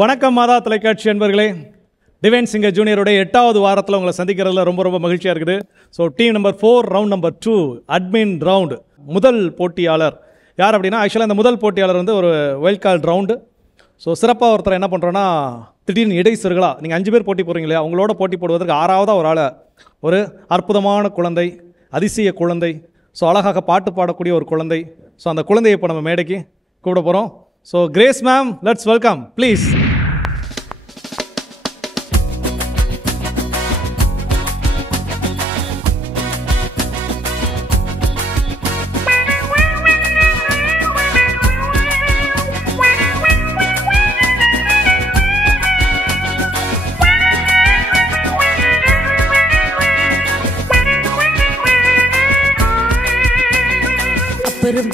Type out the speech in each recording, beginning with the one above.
வணக்கம் மாதா தொலைக்காட்சி அன்பர்களே, டிவைன் சிங்கர் ஜூனியருடைய 8வது வாரத்தில் உங்களை சந்திக்கிறதுல ரொம்ப மகிழ்ச்சியாக இருக்குது. So team number 4 round number 2 admin round முதல் போட்டியாளர் யார் அப்படின்னா, ஆக்சுவலாக இந்த முதல் போட்டியாளர் வந்து ஒரு வைல்ட் கார்டு ரவுண்டு. ஸோ சிறப்பாக ஒருத்தர் என்ன பண்ணுறோன்னா, திடீர்னு இடைச்சர்களாக நீங்கள் 5 பேர் போட்டி போடுறீங்க இல்லையா, அவங்களோட போட்டி போடுவதற்கு 6வதாக ஒரு ஆளை, ஒரு அற்புதமான குழந்தை, அதிசய குழந்தை, ஸோ அழகாக பாட்டு பாடக்கூடிய ஒரு குழந்தை. ஸோ அந்த குழந்தையை இப்போ நம்ம மேடைக்கு கூப்பிட போகிறோம். So Grace ma'am, let's welcome please.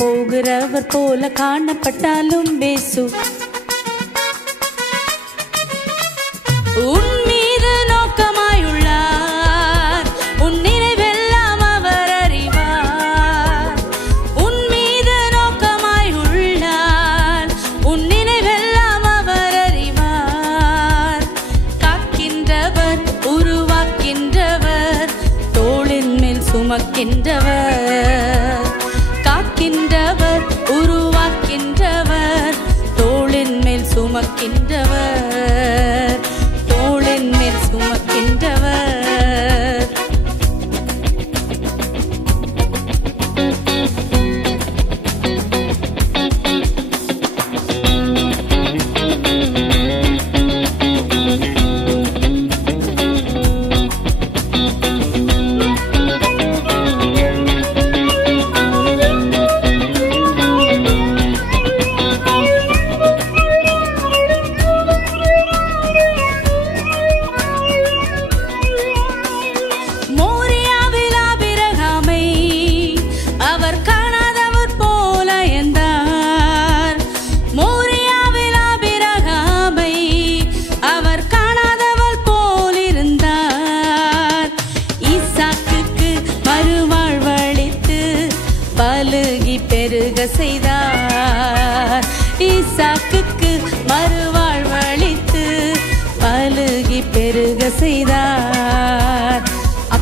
போகிறவர் போல காணப்பட்டாலும் பேசு உன் மீது நோக்கமாயுள்ளார், உன் நினைவெல்லாம் அவர் அறிவார். உன் மீது நோக்கமாயுள்ளார், உன் நினைவெல்லாம் அவர் அறிவார். காக்கின்றவர், உருவாக்கின்றவர், தோளின் மேல் சுமக்கின்றவர்.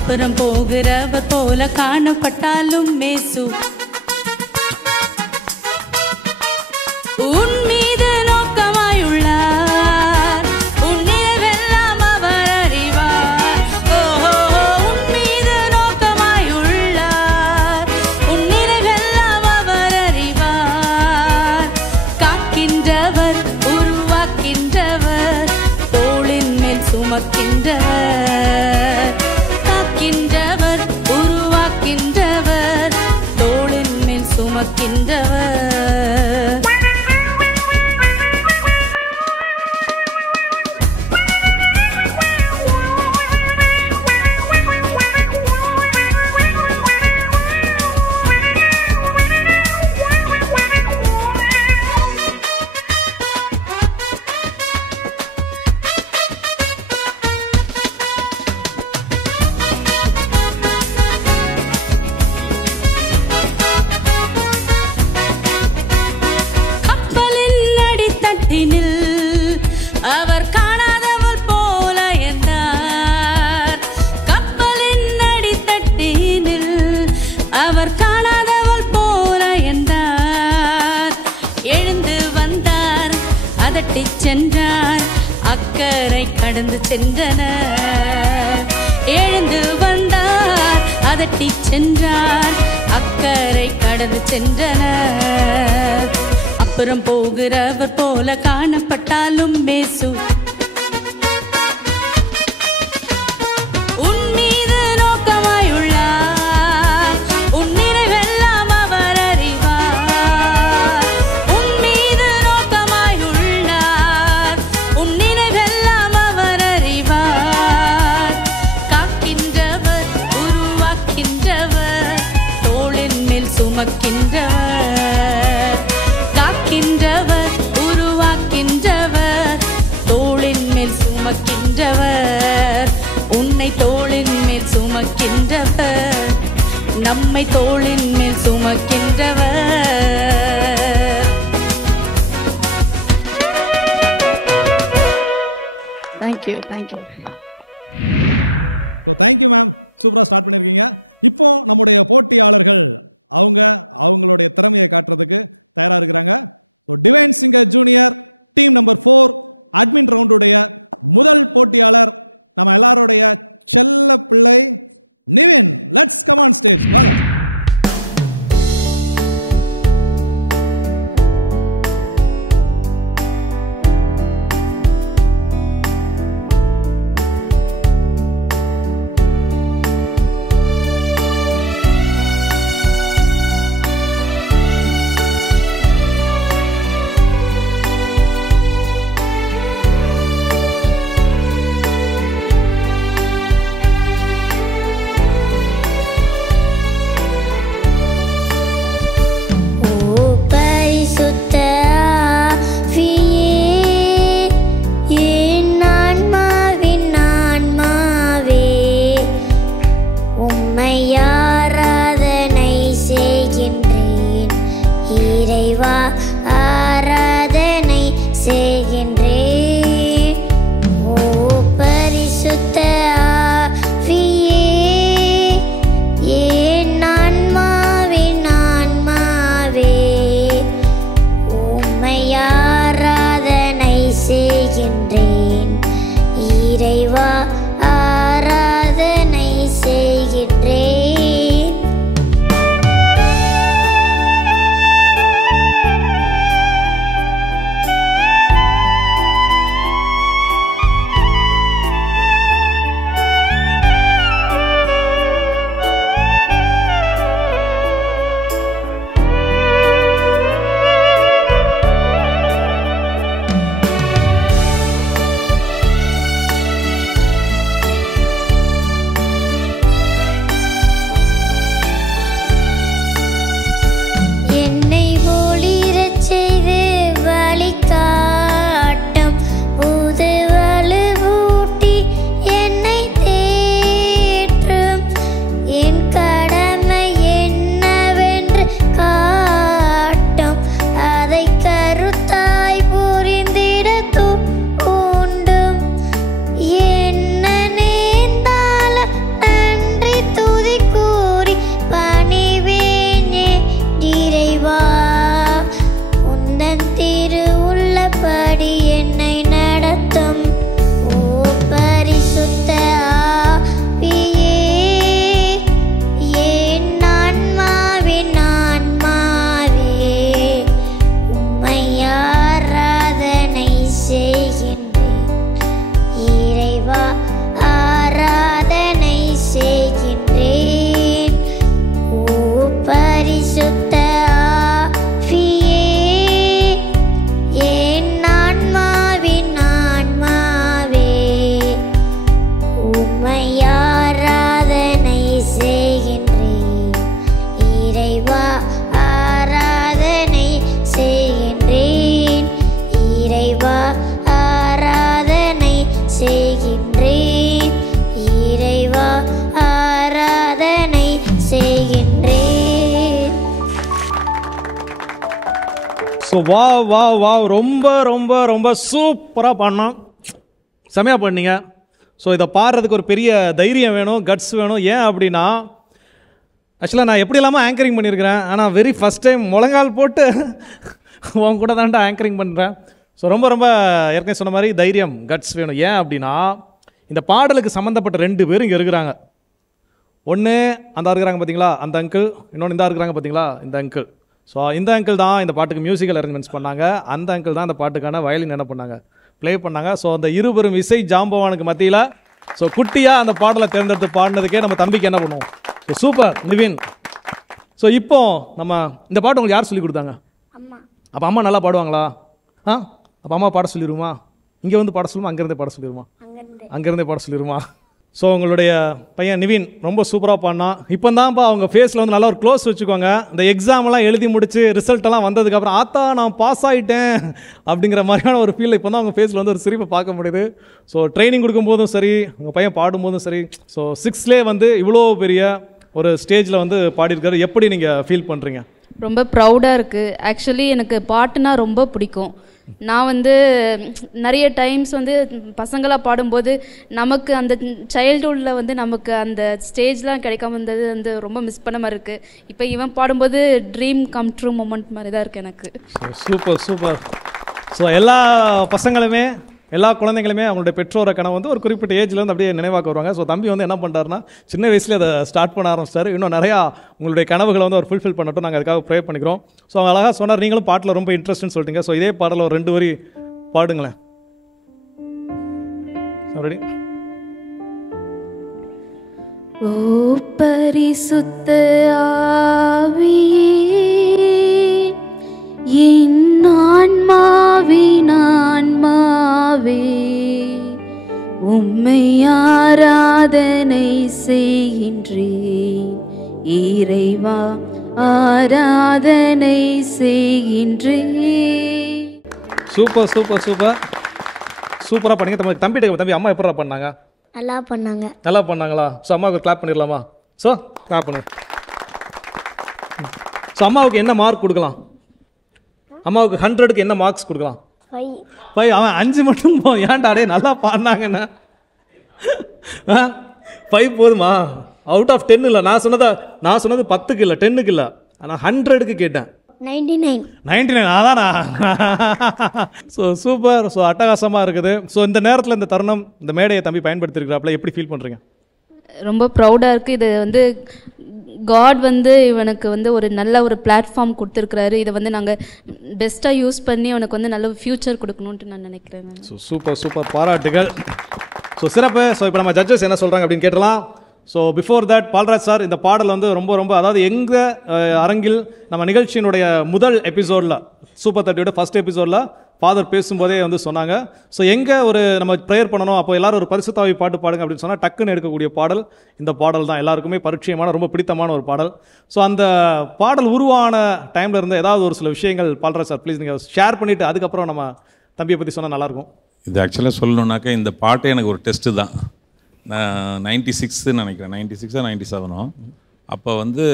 அப்புறம் போகிறவர் போல காணப்பட்டாலும் மேசு உன் மீது நோக்கமாயுள்ளார், உன் நினைவெல்லாம் அவர் அறிவார். உன் மீது நோக்கமாயுள்ளார், உன் நினைவெல்லாம் அவர் அறிவார். காக்கின்றவர், உருவாக்கின்றவர், தோளின் மேல் சுமக்கின்றவர். அவர் காணாதவர் போல என்றார், கப்பலின் அடித்தட்டினில் அவர் காணாதவர் போல என்றார். எழுந்து வந்தார், அதட்டி சென்றார், அக்கறை கடந்து சென்றனர். எழுந்து வந்தார், அதட்டி சென்றார், அக்கறை கடந்து சென்றனர். அப்புறம் போகிறவர் போல காணப்பட்டாலும் மேசு உன் மீது நோக்கமாயுள்ளார், உன் நினைவெல்லாம் அவர் அறிவார். உன் மீது நோக்கமாயுள்ளார், உன் நினைவெல்லாம் அவர் அறிவார். காக்கின்றவர், உருவாக்கின்றவர், தோளின் மேல் சுமக்கின்றவர். உன்னை தோளின் மேல் சுமக்கின்றவர், நம்மை தோளின் மேல் சுமக்கின்றவர். தேங்க்யூ. ஸோ தேங்க்யூ மேம், சூப்பராக ஸ்டார்ட் பண்ணியிருக்கீங்க. இப்போ நம்முடைய போட்டியாளர்கள் அவங்களுடைய திறமையை காட்டுறதுக்கு தயாராக இருக்கிறாங்க. So divine singer junior team number 4 admin ரவுண்டுடைய முதல் போட்டியாளர் நம்ம எல்லாருடைய செல்ல பிள்ளை Nivin. Let's come on stage. வாங்க. ஸோ வா ரொம்ப ரொம்ப ரொம்ப சூப்பராக பாடினோம், செமையாக பண்ணீங்க. ஸோ இதை பாடுறதுக்கு ஒரு பெரிய தைரியம் வேணும், கட்ஸ் வேணும். ஏன் அப்படின்னா ஆக்சுவலாக நான் எப்படி இல்லாமல் ஆங்கரிங் பண்ணியிருக்கிறேன், ஆனால் வெரி ஃபஸ்ட் டைம் முழங்கால் போட்டு உன் கூட தான்டா ஆங்கரிங் பண்ணுறேன். ஸோ ரொம்ப ரொம்ப ஏற்கனவே சொன்ன மாதிரி தைரியம், கட்ஸ் வேணும். ஏன் அப்படின்னா இந்த பாடலுக்கு சம்மந்தப்பட்ட 2 பேரும் இங்கே இருக்கிறாங்க. ஒன்று அந்த இருக்கிறாங்க பார்த்தீங்களா, அந்த அங்கிள். இன்னொன்று இந்த இருக்கிறாங்க பார்த்தீங்களா, இந்த அங்கிள். ஸோ இந்த அங்கிள் தான் இந்த பாட்டுக்கு மியூசிக்கல் அரேஞ்ச்மெண்ட்ஸ் பண்ணாங்க. அந்த அங்கிள் தான் இந்த பாட்டுக்கான வயலின் என்ன பண்ணாங்க, ப்ளே பண்ணாங்க. ஸோ அந்த இருவரும் இசை ஜாம்பவானுக்கு மத்தியில் ஸோ குட்டியாக அந்த பாடலை தேர்ந்தெடுத்து பாடினதுக்கே நம்ம தம்பிக்கு என்ன பண்ணுவோம். So super Nivin. ஸோ இப்போ நம்ம இந்த பாட்டு உங்களுக்கு யார் சொல்லி கொடுத்தாங்க? அம்மா. அப்போ அம்மா நல்லா பாடுவாங்களா? அப்போ அம்மா பாட சொல்லிடுமா? இங்கே வந்து பாட சொல்லுமா, அங்கேருந்தே பாட சொல்லிடுமா? அங்கேருந்தே பாட சொல்லிடுமா? ஸோ உங்களுடைய பையன் நிவின் ரொம்ப சூப்பராக பாடினான். இப்போ தான்ப்பா அவங்க ஃபேஸில் வந்து நல்லா ஒரு க்ளோஸ் வச்சுக்கோங்க. இந்த எக்ஸாமெல்லாம் எழுதி முடிச்சு ரிசல்ட்டெல்லாம் வந்ததுக்கப்புறம் ஆத்தா நான் பாஸ் ஆகிட்டேன் அப்படிங்கிற மாதிரியான ஒரு ஃபீல் இப்போ தான் அவங்க ஃபேஸில் வந்து ஒரு சிரிப்பை பார்க்க முடியுது. ஸோ ட்ரைனிங் கொடுக்கும்போதும் சரி, உங்கள் பையன் பாடும்போதும் சரி, ஸோ 6லேயே வந்து இவ்வளோ பெரிய ஒரு ஸ்டேஜில் வந்து பாடியிருக்காரு. எப்படி நீங்கள் ஃபீல் பண்ணுறீங்க? ரொம்ப ப்ரௌடாக இருக்குது. ஆக்சுவலி எனக்கு பாட்டுனா ரொம்ப பிடிக்கும். நான் வந்து நிறைய டைம்ஸ் வந்து பசங்களாக பாடும்போது நமக்கு அந்த சைல்டுஹுட்டில் வந்து நமக்கு அந்த ஸ்டேஜ்லாம் கிடைக்காம இருந்தது வந்து ரொம்ப மிஸ் பண்ண மாதிரி இருக்குது. இப்போ இவன் பாடும்போது ட்ரீம் கம் ட்ரூ மொமெண்ட் மாதிரி தான் இருக்குது எனக்கு. Super super. ஸோ எல்லா பசங்களுமே எல்லா குழந்தைங்களுமே அவங்களுடைய பெற்றோரை கனவு வந்து ஒரு குறிப்பிட்ட ஏஜ்லேருந்து அப்படியே நினைவாக்க வருவாங்க. ஸோ தம்பி வந்து என்ன பண்ணுறாருன்னா சின்ன வயசுலேயே அதை ஸ்டார்ட் பண்ண ஆரம்பிச்சிட்டாரு. இன்னும் நிறையா உங்களுடைய கனவுகளை வந்து அவர் ஃபுல்ஃபில் பண்ணட்டும் நாங்கள் அதுக்காக ப்ரே பண்ணிக்கிறோம். ஸோ அவங்க அழகாக சொன்னார், நீங்களும் பாட்டில் ரொம்ப இன்ட்ரெஸ்ட்னு சொல்லிட்டீங்க. ஸோ இதே பாடலில் ஒரு 2 வரி பாடுங்களேன். ரெடி? ஓ பரிசுத்த ஆவியே, என் ஆன்மாவின் ஆன்மாவே, உம்மை ஆராதனை செய்கின்றேன். இறைவா ஆராதனை செய்கின்றேன். சூப்பர் சூப்பர் சூப்பர் சூப்பராக பண்ணீங்க. தம்பி அம்மா எப்படா பண்ணாங்க? நல்லா பண்ணாங்க. நல்லா பண்ணாங்களா? ஸோ அம்மாவுக்கு கிளாப் பண்ணிடலாமா? ஸோ கிளாப் பண்ணு. ஸோ அம்மாவுக்கு என்ன மார்க் கொடுக்கலாம்? அம்மாவுக்கு 100க்கு என்ன மார்க்ஸ் கொடுக்கலாம்? 5. அவன் 5 மட்டும் ஏன்டா டே நல்லா பாடினாங்கண்ணா. 5 போதுமா? அவுட் ஆஃப் 10 இல்லை. நான் சொன்னது 10க்கு இல்லை, 10க்கு இல்லை, ஆனால் 100க்கு கேட்டேன். 99 அதானா? So super. ஸோ அட்டகாசமாக இருக்குது. ஸோ இந்த நேரத்தில் இந்த தருணம் இந்த மேடையை தம்பி பயன்படுத்திருக்கிறாப்புல எப்படி ஃபீல் பண்ணுறீங்க? ரொம்ப ப்ரௌடாக இருக்குது. இது வந்து காட் வந்து இவனுக்கு வந்து ஒரு நல்ல ஒரு பிளாட்ஃபார்ம் கொடுத்துருக்குறாரு. இதை வந்து நாங்கள் பெஸ்ட்டாக யூஸ் பண்ணி அவனுக்கு வந்து நல்ல ஃப்யூச்சர் கொடுக்கணுன்ட்டு நான் நினைக்கிறேன். ஸோ சூப்பர் சூப்பர், பாராட்டுகள். ஸோ சிறப்பு. ஸோ இப்போ நம்ம ஜட்ஜஸ் என்ன சொல்கிறாங்க அப்படின்னு கேட்டலாம். So before that Balraj sir, இந்த பாடல் வந்து ரொம்ப அதாவது எங்கள் அரங்கில் நம்ம நிகழ்ச்சியினுடைய முதல் எபிசோடில் சூப்பர் 30யோட ஃபர்ஸ்ட் எபிசோடில் ஃபாதர் பேசும்போதே வந்து சொன்னாங்க. ஸோ எங்கே ஒரு நம்ம ப்ரேயர் பண்ணணும், அப்போ எல்லாரும் ஒரு பரிசுத்தாவி பாட்டு பாடுங்க அப்படின்னு சொன்னால் டக்குன்னு எடுக்கக்கூடிய பாடல் இந்த பாடல் தான். எல்லாருக்குமே பரிச்சயமான ரொம்ப பிடித்தமான ஒரு பாடல். ஸோ அந்த பாடல் உருவான டைமில் இருந்த ஏதாவது ஒரு சில விஷயங்கள் பால்ராஜ் சார் ப்ளீஸ் நீங்கள் ஷேர் பண்ணிவிட்டு அதுக்கப்புறம் நம்ம தம்பியை பற்றி சொன்னால் நல்லாயிருக்கும். இது ஆக்சுவலாக சொல்லணுன்னாக்கா இந்த பாட்டே எனக்கு ஒரு டெஸ்ட்டு தான். நான் 96 நினைக்கிறேன், 96 97 அப்போ வந்து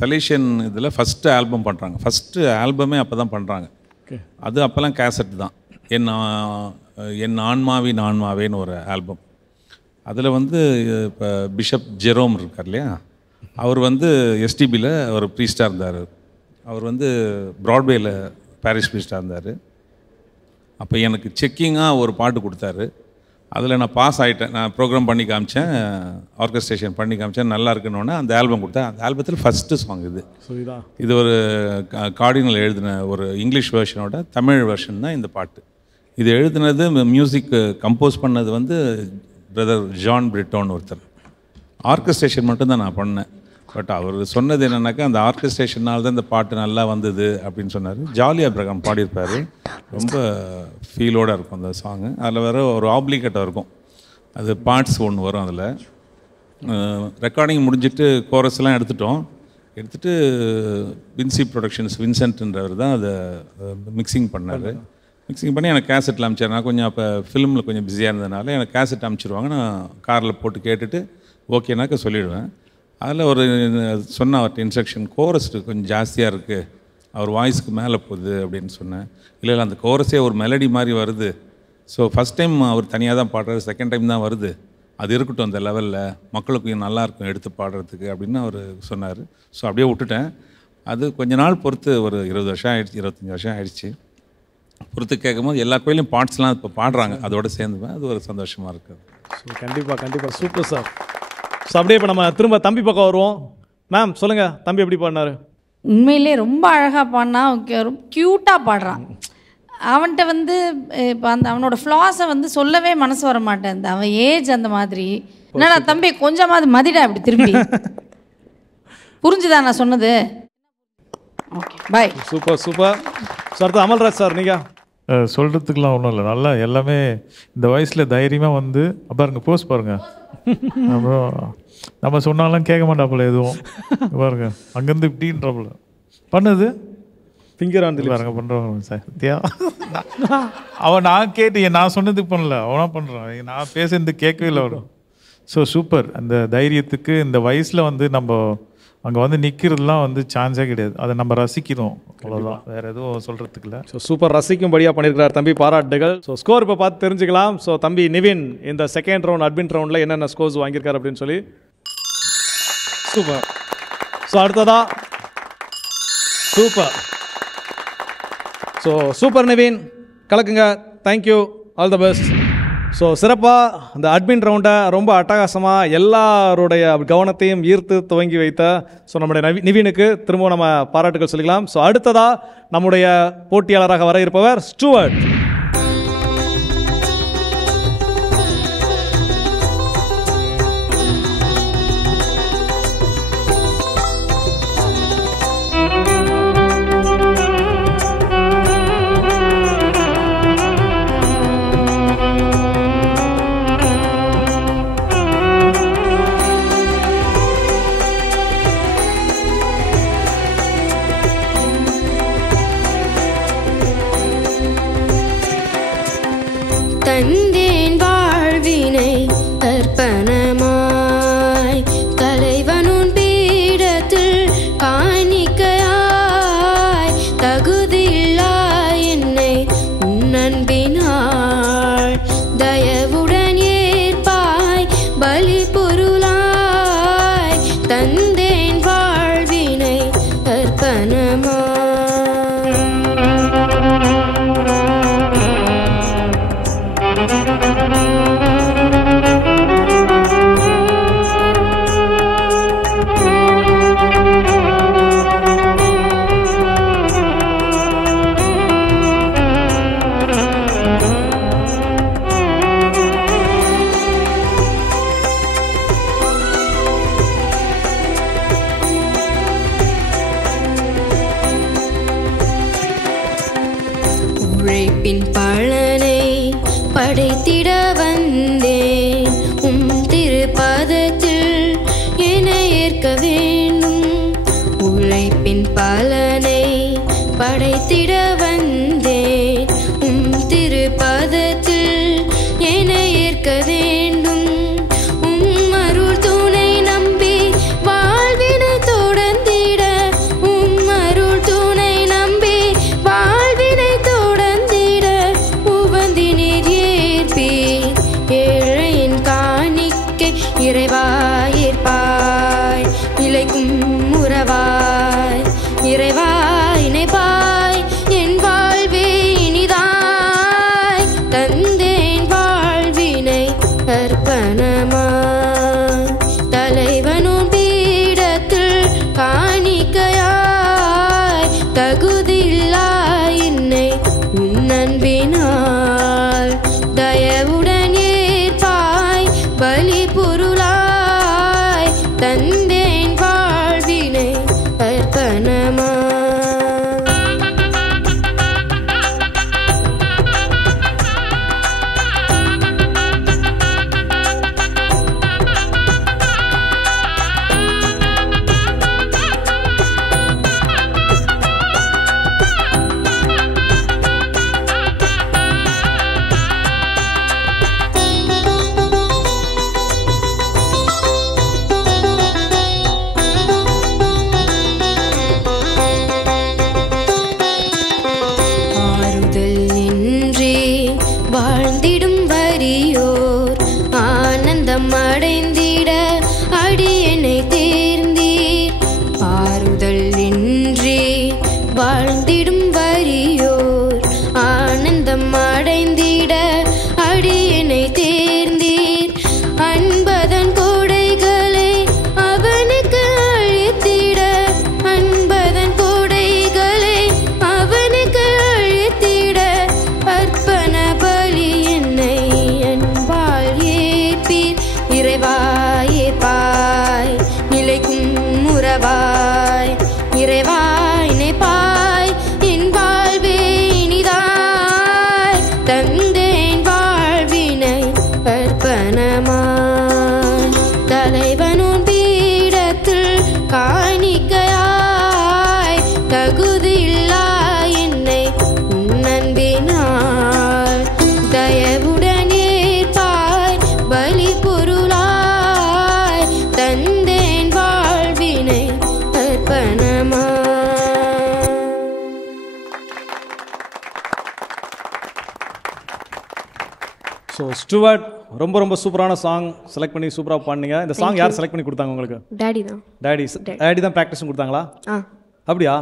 சலேஷியன் இதில் ஃபஸ்ட்டு ஆல்பம் பண்ணுறாங்க. ஃபஸ்ட்டு ஆல்பமே அப்போ தான் பண்ணுறாங்க. அது அப்போல்லாம் கேசட் தான். என் ஆன்மாவின் ஆன்மாவேன்னு ஒரு ஆல்பம். அதில் வந்து இப்போ பிஷப் ஜெரோம் இருக்கார் இல்லையா, அவர் வந்து எஸ்டிபியில் ஒரு ப்ரீஸ்டாக இருந்தார். அவர் வந்து ப்ராட்வேயில் பாரிஷ் ப்ரீஸ்டாக இருந்தார். அப்போ எனக்கு செக்கிங்காக ஒரு பாட்டு கொடுத்தாரு. அதில் நான் பாஸ் ஆகிட்டேன். நான் ப்ரோக்ராம் பண்ணி காமிச்சேன், ஆர்கஸ்ட்ரேஷன் பண்ணி காமிச்சேன், நல்லா இருக்குன்னு அந்த ஆல்பம் கொடுத்தேன். அந்த ஆல்பத்தில் ஃபஸ்ட்டு சாங் இது. இது ஒரு கார்டினல் எழுதின ஒரு இங்கிலீஷ் வெர்ஷனோட தமிழ் வெர்ஷன் தான் இந்த பாட்டு. இது எழுதினது மியூசிக் கம்போஸ் பண்ணது வந்து பிரதர் ஜான் பிரிட்டோன்னு ஒருத்தர். ஆர்கஸ்ட்ரேஷன் மட்டும்தான் நான் பண்ணேன். பட் அவர் சொன்னது என்னென்னாக்கா அந்த ஆர்கஸ்ட்ரேஷனால் தான் இந்த பாட்டு நல்லா வந்தது அப்படின்னு சொன்னார். ஜாலியாக பிரகாம் பாடியிருப்பார். ரொம்ப ஃபீலோடு இருக்கும் அந்த சாங்கு. அதில் வேறு ஒரு ஆப்ளிகேட்டாக இருக்கும், அது பார்ட்ஸ் ஒன்று வரும். அதில் ரெக்கார்டிங் முடிஞ்சிட்டு கோரஸ்லாம் எடுத்துகிட்டு வின்சி ப்ரொடக்ஷன்ஸ் வின்சென்ட்ன்றவர் தான் அதை மிக்சிங் பண்ணார். மிக்சிங் பண்ணி எனக்கு கேசட்டில் அனுப்பிச்சார். நான் கொஞ்சம் அப்போ ஃபிலிமில் கொஞ்சம் பிஸியாக இருந்ததுனால எனக்கு கேசட் அனுப்பிச்சிடுவாங்க. நான் காரில் போட்டு கேட்டுட்டு ஓகேனாக்க சொல்லிவிடுவேன். அதில் ஒரு சொன்ன அவர்கிட்ட இன்ஸ்ட்ரக்ஷன், கோரஸ் கொஞ்சம் ஜாஸ்தியாக இருக்குது, அவர் வாய்ஸ்க்கு மேலே போகுது அப்படின்னு சொன்னேன். இல்லை அந்த கோரஸே ஒரு மெலடி மாதிரி வருது. ஸோ ஃபஸ்ட் டைம் அவர் தனியாக தான் பாடுறாரு, செகண்ட் டைம் தான் வருது, அது இருக்கட்டும் அந்த லெவலில், மக்களுக்கு நல்லாயிருக்கும் எடுத்து பாடுறதுக்கு அப்படின்னு அவர் சொன்னார். ஸோ அப்படியே விட்டுட்டேன். அது கொஞ்ச நாள் பொறுத்து ஒரு 20 வருஷம் ஆகிடுச்சு, 25 வருஷம் ஆகிடுச்சு. பொறுத்து கேட்கும்போது எல்லா கோயிலையும் பாட்ஸ்லாம் இப்போ பாடுறாங்க, அதோடு சேர்ந்துவேன். அது ஒரு சந்தோஷமாக இருக்குது. ஸோ கண்டிப்பாக சூப்பர் சார். ஸோ அப்படியே இப்போ நம்ம திரும்ப தம்பி பக்கம் வருவோம். மேம் சொல்லுங்கள், தம்பி எப்படி பாடினார்? உண்மையிலே ரொம்ப அழகாக பாடினா, ரொம்ப க்யூட்டாக பாடுறான். அவன்கிட்ட வந்து இப்போ அவனோட ஃப்ளாஸை வந்து சொல்லவே மனசு வர மாட்டேன். அவன் ஏஜ் அந்த மாதிரி. என்னடா தம்பி கொஞ்சமாவது மதிடா இப்படி திரும்பி. புரிஞ்சுதா நான் சொன்னது? Okay bye. Super sir. Amalraj sir நீங்கள்? சொல்கிறதுக்குலாம் ஒன்றும் இல்லை, நல்லா எல்லாமே இந்த வயசில் தைரியமாக வந்து பாருங்க, போஸ் பாருங்கள். அப்புறம் நம்ம சொன்னாலும் கேட்க மாட்டாப்புல எதுவும். பாருங்க அங்கேருந்து இப்படின்றப்பல பண்ணது ஃபிங்கர் ஆன் பாருங்க பண்ணுறவங்க சார். அவன் நான் சொன்னதுக்கு பண்ணல, அவனா பண்ணுறான். நான் பேசுறது கேட்கவே இல்லை அவரும். So super. அந்த தைரியத்துக்கு இந்த வயசில் வந்து நம்ம அங்கே வந்து நிற்கிறதுலாம் வந்து சான்ஸே கிடையாது. அதை நம்ம ரசிக்கணும், அவ்வளோதான், வேறு எதுவும் சொல்கிறதுக்கு இல்லை. ஸோ சூப்பர், ரசிக்கும்படியாக பண்ணியிருக்கிறார் தம்பி, பாராட்டுகள். ஸோ ஸ்கோர் இப்போ பார்த்து தெரிஞ்சுக்கலாம். ஸோ தம்பி நிவின் இந்த செகண்ட் ரவுண்ட் அட்மின் ரவுண்டில் என்னென்ன ஸ்கோர்ஸ் வாங்கியிருக்காரு அப்படின்னு சொல்லி. சூப்பர். ஸோ அடுத்ததா சூப்பர். ஸோ சூப்பர் நிவின், கலக்குங்க. Thank you, all the best. So சிறப்பாக இந்த அட்மின் ரவுண்டை ரொம்ப அட்டகாசமாக எல்லாருடைய கவனத்தையும் ஈர்த்து துவங்கி வைத்த நம்முடைய நிவினுக்கு திரும்பவும் நம்ம பாராட்டுகள் சொல்லிக்கலாம். ஸோ அடுத்ததாக நம்முடைய போட்டியாளராக வர இருப்பவர் ஸ்டூவர்ட். ஸ்டூவர்ட், ரொம்ப ரொம்ப சூப்பரான சாங் செலக்ட் பண்ணி சூப்பராக பாடினீங்க. இந்த சாங் யார் செலக்ட் பண்ணி கொடுத்தாங்க உங்களுக்கு? டாடி தான். டேடி தான் ப்ராக்டிஸும் கொடுத்தாங்களா? அப்படியா?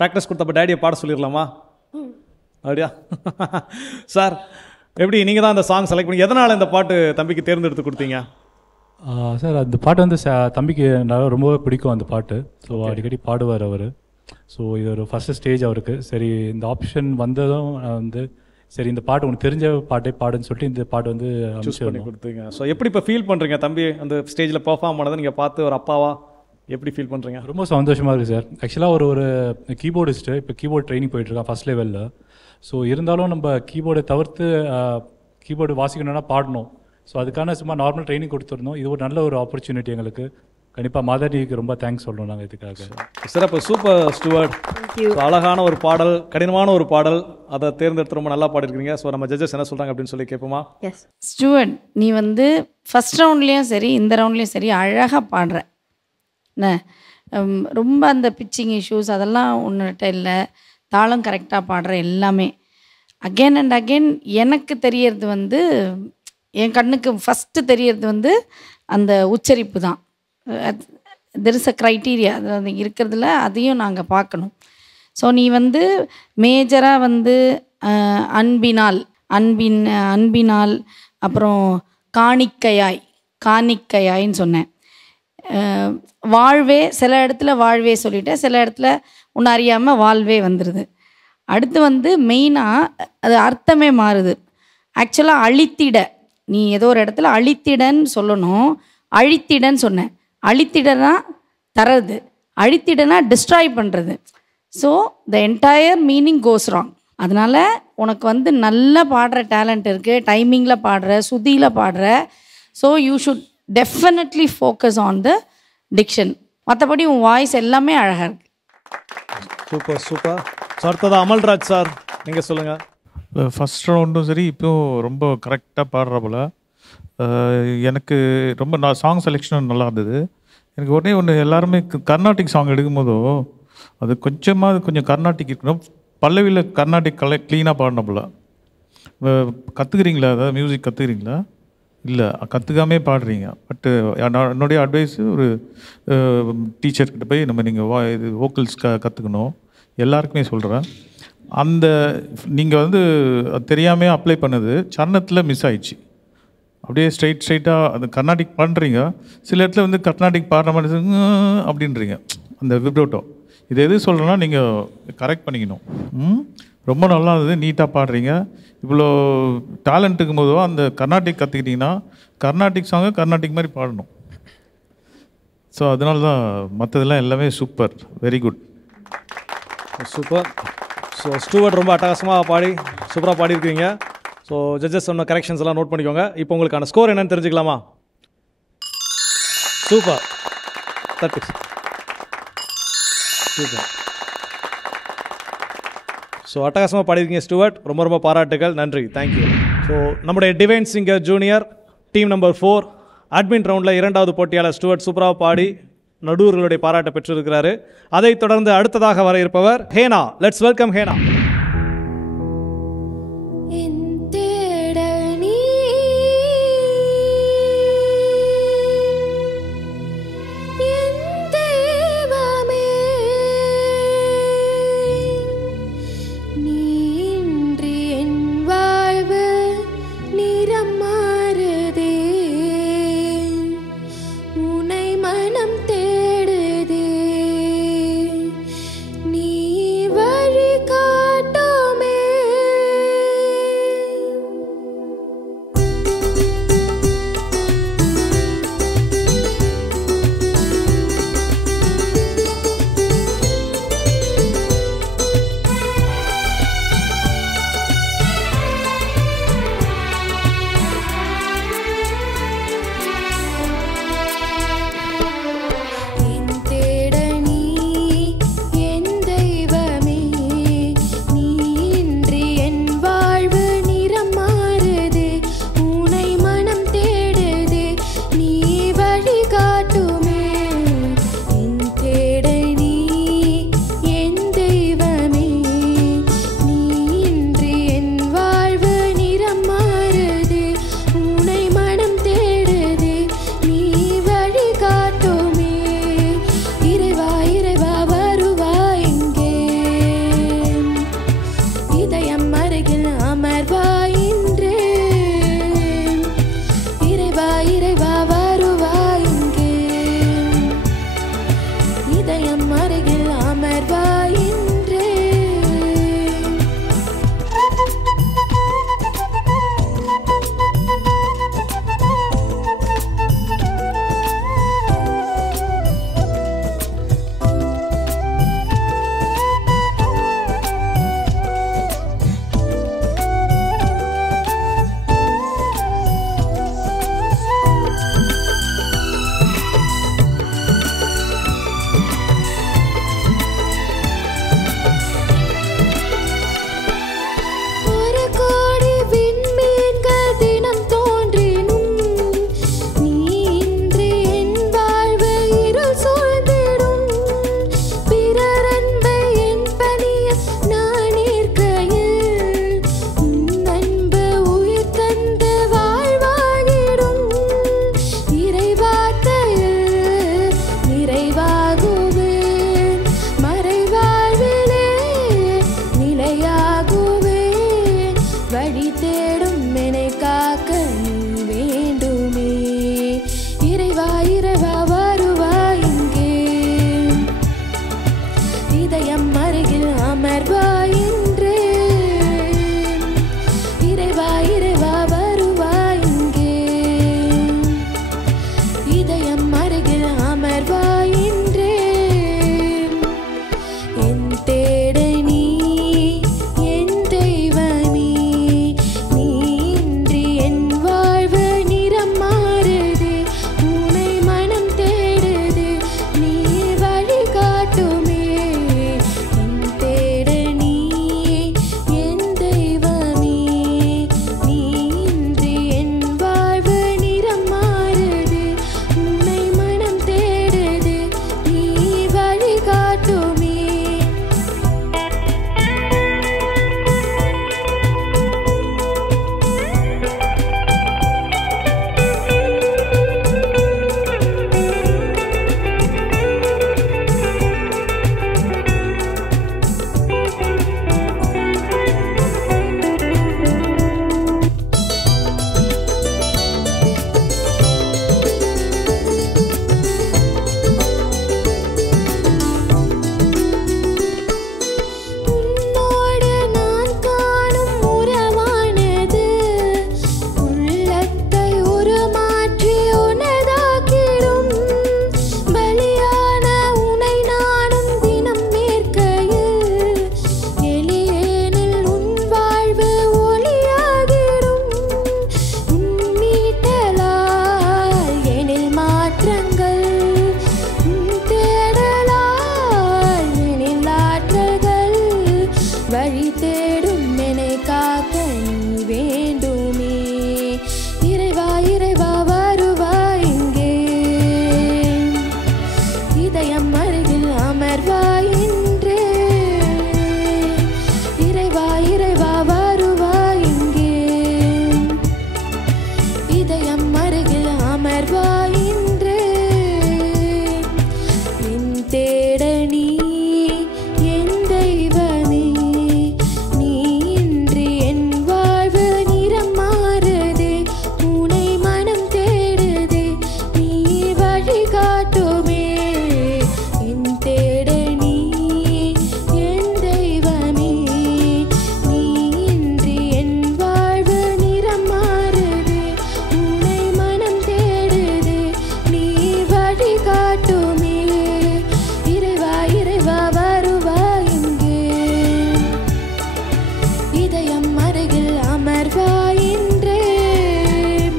ப்ராக்டிஸ் கொடுத்தப்ப டேடியை பாட சொல்லிடலாமா? அப்படியா? சார் எப்படி நீங்கள் தான் அந்த சாங் செலக்ட் பண்ணி எதனால் இந்த பாட்டு தம்பிக்கு தேர்ந்தெடுத்து கொடுத்தீங்க? சார் அந்த பாட்டு வந்து தம்பிக்கு ரொம்பவே பிடிக்கும் அந்த பாட்டு. ஸோ அடிக்கடி பாடுவார் அவர். ஸோ இது ஒரு ஃபஸ்ட்டு ஸ்டேஜ் அவருக்கு. சரி இந்த ஆப்ஷன் வந்ததும் வந்து சரி இந்த பாட்டு உனக்கு தெரிஞ்ச பாட்டே பாடுன்னு சொல்லிட்டு இந்த பாட்டு வந்து சூஸ் பண்ணி கொடுத்தீங்க. ஸோ எப்படி இப்போ ஃபீல் பண்ணுறீங்க தம்பி அந்த ஸ்டேஜில் பெர்ஃபார்ம் பண்ணதை நீங்கள் பார்த்து ஒரு அப்பாவா எப்படி ஃபீல் பண்ணுறீங்க? ரொம்ப சந்தோஷமாக இருக்குது சார். ஆக்சுவலாக ஒரு கீபோர்டிஸ்ட்டு இப்போ கீபோர்ட் ட்ரைனிங் போயிட்டுருக்கான் ஃபஸ்ட் லெவலில். ஸோ இருந்தாலும் நம்ம கீபோர்டை தவிர்த்து கீபோர்டு வாசிக்கணும்னா பாடணும். ஸோ அதுக்கான சும்மா நார்மல் ட்ரைனிங் கொடுத்துருந்தோம். இது ஒரு நல்ல ஒரு ஆப்பர்ச்சுனிட்டி எங்களுக்கு. கண்டிப்பாக மாதாடிக்கு ரொம்ப தேங்க்ஸ் சொல்லணும் நாங்கள் இதுக்காக. சிறப்பு, சூப்பர் ஸ்டூவர்ட். அழகான ஒரு பாடல், கடினமான ஒரு பாடல், அதை தேர்ந்தெடுத்து ரொம்ப நல்லா பாடிருக்கீங்க. ஸோ நம்ம ஜட்ஜஸ் என்ன சொல்கிறாங்க அப்படின்னு சொல்லி கேட்போமா? ஸ்டூவர்ட், நீ வந்து ஃபஸ்ட் ரவுண்ட்லேயும் சரி இந்த ரவுண்ட்லேயும் சரி அழகாக பாடுற என்ன. ரொம்ப அந்த பிச்சிங் இஷ்யூஸ் அதெல்லாம் ஒன்றுகிட்ட இல்லை. தாளம் கரெக்டாக பாடுற எல்லாமே. அகெயின் அண்ட் அகெயின் எனக்கு தெரியறது வந்து என் கண்ணுக்கு ஃபஸ்ட்டு தெரியறது வந்து அந்த உச்சரிப்பு தான். தெர் இஸ் அ க்ரைட்டீரியா அது இருக்கிறதுல, அதையும் நாங்கள் பார்க்கணும். ஸோ நீ வந்து மேஜராக வந்து அன்பினால் அப்புறம் காணிக்கையாயின்னு சொன்னேன். வாழ்வே சில இடத்துல வாழ்வே சொல்லிட்டேன், சில இடத்துல ஒன்று அறியாமல் வாழ்வே வந்துடுது. அடுத்து வந்து மெயினாக அது அர்த்தமே மாறுது. ஆக்சுவலாக அழித்திட, நீ ஏதோ ஒரு இடத்துல அழித்திடன்னு சொல்லணும், அழித்திடன்னு சொன்னேன். அழித்திடனா தரது, அழித்திடனா டிஸ்ட்ராய் பண்ணுறது. So the entire meaning cos wrong. அதனால் உனக்கு வந்து நல்லா பாடுற டேலண்ட் இருக்குது, டைமிங்கில் பாடுற, சுதியில் பாடுற. So you should definitely focus on the diction. மற்றபடி உன் வாய்ஸ் எல்லாமே அழகாக இருக்குது. Super super. ஸோ அடுத்தது அமல்ராஜ் சார், நீங்கள் சொல்லுங்கள். ஃபஸ்ட் ரவுண்டும் சரி இப்போவும் ரொம்ப கரெக்டாக பாடுற போல். எனக்கு ரொம்ப சாங் செலெக்ஷனும் நல்லா இருந்தது. எனக்கு உடனே ஒன்று, எல்லாருமே கர்நாடிக் சாங் எடுக்கும்போதோ அது கொஞ்சம் கர்நாடிக் இருக்கணும். பல்லவியில் கர்நாடிக் க்ளீனாக பாடணும் போல். கற்றுக்குறீங்களா? அதாவது மியூசிக் கற்றுக்குறீங்களா? இல்லை, கற்றுக்காமே பாடுறீங்க. பட்டு என்னுடைய அட்வைஸு ஒரு டீச்சர்கிட்ட போய் நீங்கள் வோக்கல்ஸ் கற்றுக்கணும். எல்லாருக்குமே சொல்கிறேன். அந்த நீங்கள் வந்து தெரியாமே அப்ளை பண்ணது சரணத்தில் மிஸ் ஆயிடுச்சு. அப்படியே ஸ்ட்ரைட்டாக அது கர்நாடிக் பண்ணுறீங்க, சில இடத்துல வந்து கர்நாடிக் பாடுற மாதிரி அப்படின்றீங்க, அந்த விப்ரோட்டோ. இது எது சொல்கிறேன்னா நீங்கள் கரெக்ட் பண்ணிக்கணும். ரொம்ப நல்லா இருந்தது, நீட்டாக பாடுறீங்க. இவ்வளோ டேலண்ட் இருக்கும்போதோ அந்த கர்நாடிக் கற்றுக்கிட்டிங்கன்னா கர்நாடிக் சாங்கை கர்நாடிக் மாதிரி பாடணும். ஸோ அதனால தான் மற்றதெல்லாம் எல்லாமே super, very good, super. So Stewart ரொம்ப அட்டகாசமாக சூப்பராக பாடியிருக்கீங்க. ஸோ ஜட்ஜஸ் சொன்ன கரெக்ஷன்ஸ் எல்லாம் நோட் பண்ணிக்கோங்க. இப்போ உங்களுக்கான ஸ்கோர் என்னன்னு தெரிஞ்சுக்கலாமா? Super, super. ஸோ அட்டகாசமாக பாடியிருக்கீங்க ஸ்டூவர்ட், ரொம்ப ரொம்ப பாராட்டுகள், நன்றி, தேங்க்யூ. ஸோ நம்முடைய divine singer junior team number 4 admin ரவுண்டில் 2வது போட்டியாளர் ஸ்டூவர்ட் சூப்பராக பாடி நடுவர்களுடைய பாராட்டை பெற்றிருக்கிறாரு. அதைத் தொடர்ந்து அடுத்ததாக வர இருப்பவர் ஹேனா. Let's welcome ஹேனா. நீ வழி காண இதயம் அருகில் அமர்வாய் என்றேன். என் தேடனி என் தெய்வனி, நீ இன்றி என் வாழ்வு நிறம் மாறுது, உன்னை மனம் தேடுது, நீ வழிகாட்டுமே. என் தேடனி என் தெய்வனி, நீ இன்றி என் வாழ்வு நிறம் மாறுது, உன்னை மனம் தேடுது, நீ வழிகாட்டுமே. உன்னோடு நான் காணும் உறவானது, உள்ளத்தை உருமாற்றி உனதாக்கிடும். பலியான உனை நானும் தினம் வேர்க்கையில், எளியேனில் உன் வாழ்வு ஒளியாகிடும். உன் மீட்டலால் எனில் மாற்றங்கள், உன் தேடலால் எனில் ஆற்றல்கள், வழி தேடும் என்னை காக்க நீ வேண்டுமே. இறைவா இறைவா வருவாய் இங்கே, இதயம் அருகில் அமர்வாய் என்றேன். இறைவா இறைவா வருவாய் இங்கே, இதயம் அருகில் அமர்வாய் என்றேன். என் தேடனி என் தெய்வனி, நீ இன்றி என் வாழ்வு நிறம் மாறுதே, உன்னை மனம் தேடுதே, நீ வழிகாட்டுமே. என் தேடனி என் தெய்வனி, நீ இன்றி என் வாழ்வு நிறம் மாறுதே, உன்னை மனம் தேடுதே, நீ வழிகாட்டுமே. இறைவா இறைவா வருவாய் இங்கே, இதயம் அருகில் அமர்வாய் என்றேன்.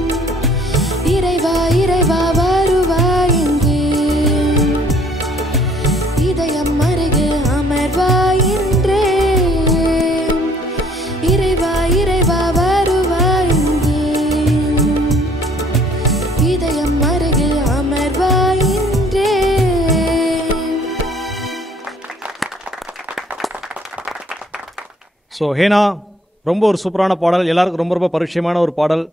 இறைவா இறைவா வருவாய் இங்கே, இதயம் அருகில் அமர்வாய் என்றேன். இறைவா இறைவா வருவாய் இங்கே, இதயம் அருகில் அமர்வாய் என்றேன். ஸோ ஹேனா, ரொம்ப ஒரு சூப்பரான பாடல், எல்லாருக்கும் ரொம்ப ரொம்ப பரிச்சயமான ஒரு பாடல்,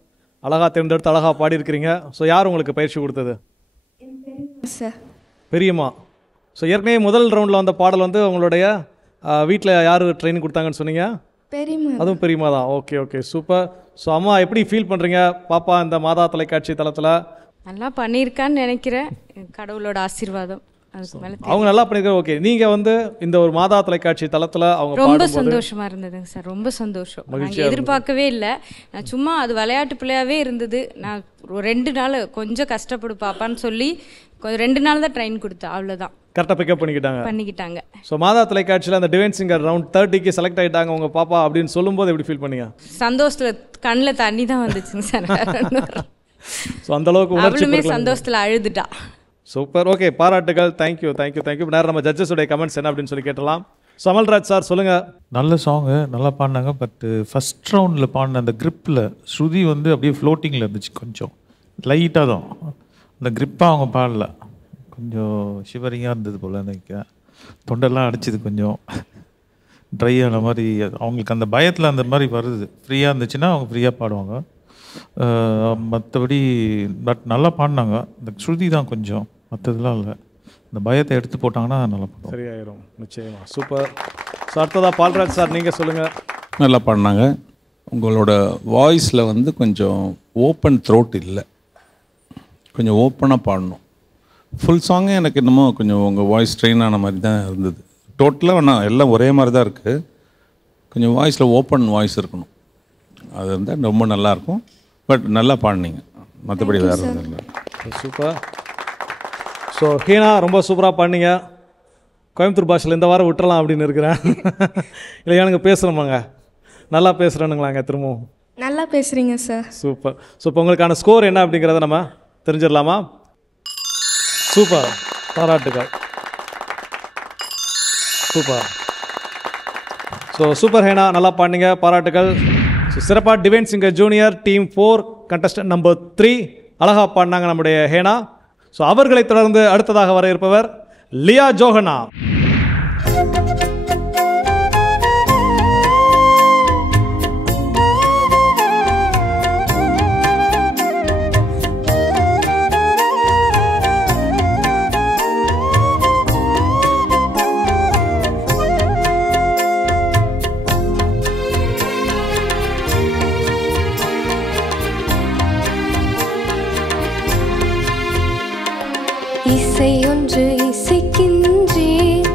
அழகாக தேர்ந்தெடுத்து அழகாக பாடியிருக்கிறீங்க. ஸோ யார் உங்களுக்கு பயிற்சி கொடுத்தது? சார் பெரியம்மா. ஸோ ஏற்கனவே முதல் ரவுண்டில் வந்த பாடல் வந்து உங்களுடைய வீட்டில் யார் ட்ரைனிங் கொடுத்தாங்கன்னு சொன்னீங்க? பெரியம்மா. அதுவும் பெரியம்மா தான். Okay okay super. ஸோ அம்மா எப்படி ஃபீல் பண்ணுறீங்க பாப்பா இந்த மாதா தொலைக்காட்சி தளத்தில்? நல்லா பண்ணியிருக்கான்னு நினைக்கிறேன். கடவுளோட ஆசீர்வாதம் அதுக்கு மேலே அவங்க நல்லா பண்ணியிருக்காங்க. ஓகே, நீங்கள் வந்து இந்த ஒரு மாதா தொலைக்காட்சி தளத்தில் அவங்க ரொம்ப பாடும்போது சந்தோஷமா இருந்ததுங்க சார். ரொம்ப சந்தோஷம். நாங்கள் எதிர்பார்க்கவே இல்லை. நான் சும்மா அது விளையாட்டு பிள்ளையாவே இருந்தது. நான் ஒரு 2 நாள் கொஞ்சம் கஷ்டப்படு பாப்பான்னு சொல்லி 2 நாள் தான் ட்ரெயின் கொடுத்தேன், அவ்வளோதான். கரெக்டாக பிக்கப் பண்ணிக்கிட்டாங்க. ஸோ மாதா தொலைக்காட்சியில் அந்த டிவைன் சிங்கர் ரவுண்ட் 30க்கு செலக்ட் ஆகிட்டாங்க உங்கள் பாப்பா அப்படின்னு சொல்லும்போது எப்படி ஃபீல் பண்ணீங்க? சந்தோஷத்தில் கண்ணில் தண்ணி தான் வந்துச்சுங்க சார். ஸோ அந்தளவுக்கு உணர்ச்சி அவளுமே சந்தோஷத்தில் அழுதுட்டா. சூப்பர். ஓகே, பாராட்டுகள். Thank you thank you thank you. நேரம் நம்ம ஜட்ஜஸுடைய கமெண்ட்ஸ் என்ன அப்படின்னு சொல்லி கேட்டலாம். ஸோ அமல்ராஜ் சார் சொல்லுங்கள். நல்ல சாங்கு, நல்லா பாடினாங்க. பட் ஃபஸ்ட் ரவுண்டில் பாடின அந்த gripல ஸ்ருதி வந்து அப்படியே ஃப்ளோட்டிங்கில் இருந்துச்சு. கொஞ்சம் லைட்டாக தான் அந்த gripபாக அவங்க பாடல. கொஞ்சம் ஷிவரிங்காக இருந்தது போல் நினைக்கிறேன். தொண்டெல்லாம் அடிச்சுது, கொஞ்சம் ட்ரை ஆன மாதிரி. அவங்களுக்கு அந்த பயத்தில் அந்த மாதிரி வருது. ஃப்ரீயாக இருந்துச்சுன்னா அவங்க ஃப்ரீயாக பாடுவாங்க. மற்றபடி பட் நல்லா பாடினாங்க. இந்த ஸ்ருதி தான் கொஞ்சம், மற்றதுலாம் இல்லை. இந்த பயத்தை எடுத்து போட்டாங்கன்னா நல்லா பாடுவோம். சரியாயிரும் நிச்சயமா. சூப்பர். ஸோ அடுத்ததாக பால்ராஜ் சார் நீங்கள் சொல்லுங்கள். நல்லா பாடினாங்க. உங்களோட வாய்ஸில் வந்து கொஞ்சம் ஓப்பன் த்ரோட் இல்லை, கொஞ்சம் ஓப்பனாக பாடணும். ஃபுல் சாங்கே எனக்கு என்னமோ கொஞ்சம் உங்கள் வாய்ஸ் ட்ரெயின் ஆன மாதிரி தான் இருந்தது. டோட்டலாக வேணாம், எல்லாம் ஒரே மாதிரி தான் இருக்குது. கொஞ்சம் வாய்ஸில் ஓப்பன் வாய்ஸ் இருக்கணும், அது இருந்தால் ரொம்ப நல்லாயிருக்கும். பட் நல்லா பாடினீங்க, மற்றபடி வேறு இல்லை. சூப்பர். ஸோ ஹீனா ரொம்ப சூப்பராக பண்ணீங்க. கோயம்புத்தூர் பாஷையில் இந்த வாரம் விட்டுறலாம் அப்படின்னு இருக்கிறேன். இல்லை எனக்கு பேசுகிறோமாங்க, நல்லா பேசுகிறேனுங்களாங்க திரும்பவும். நல்லா பேசுகிறீங்க சார். சூப்பர். ஸோ இப்போ உங்களுக்கான ஸ்கோர் என்ன அப்படிங்கிறத நம்ம தெரிஞ்சிடலாமா? சூப்பர், பாராட்டுகள். சூப்பர். ஸோ சூப்பர் ஹேனா, நல்லா பாடினீங்க, பாராட்டுகள். ஸோ சிறப்பாக divine singer junior team 4 contestant number 3 அழகாக பாடினாங்க நம்முடைய ஹேனா. ஸோ அவர்களை தொடர்ந்து அடுத்ததாக வர இருப்பவர் லியா ஜோஹனா. இசை ஒன்று இசைக்கின்றேன்,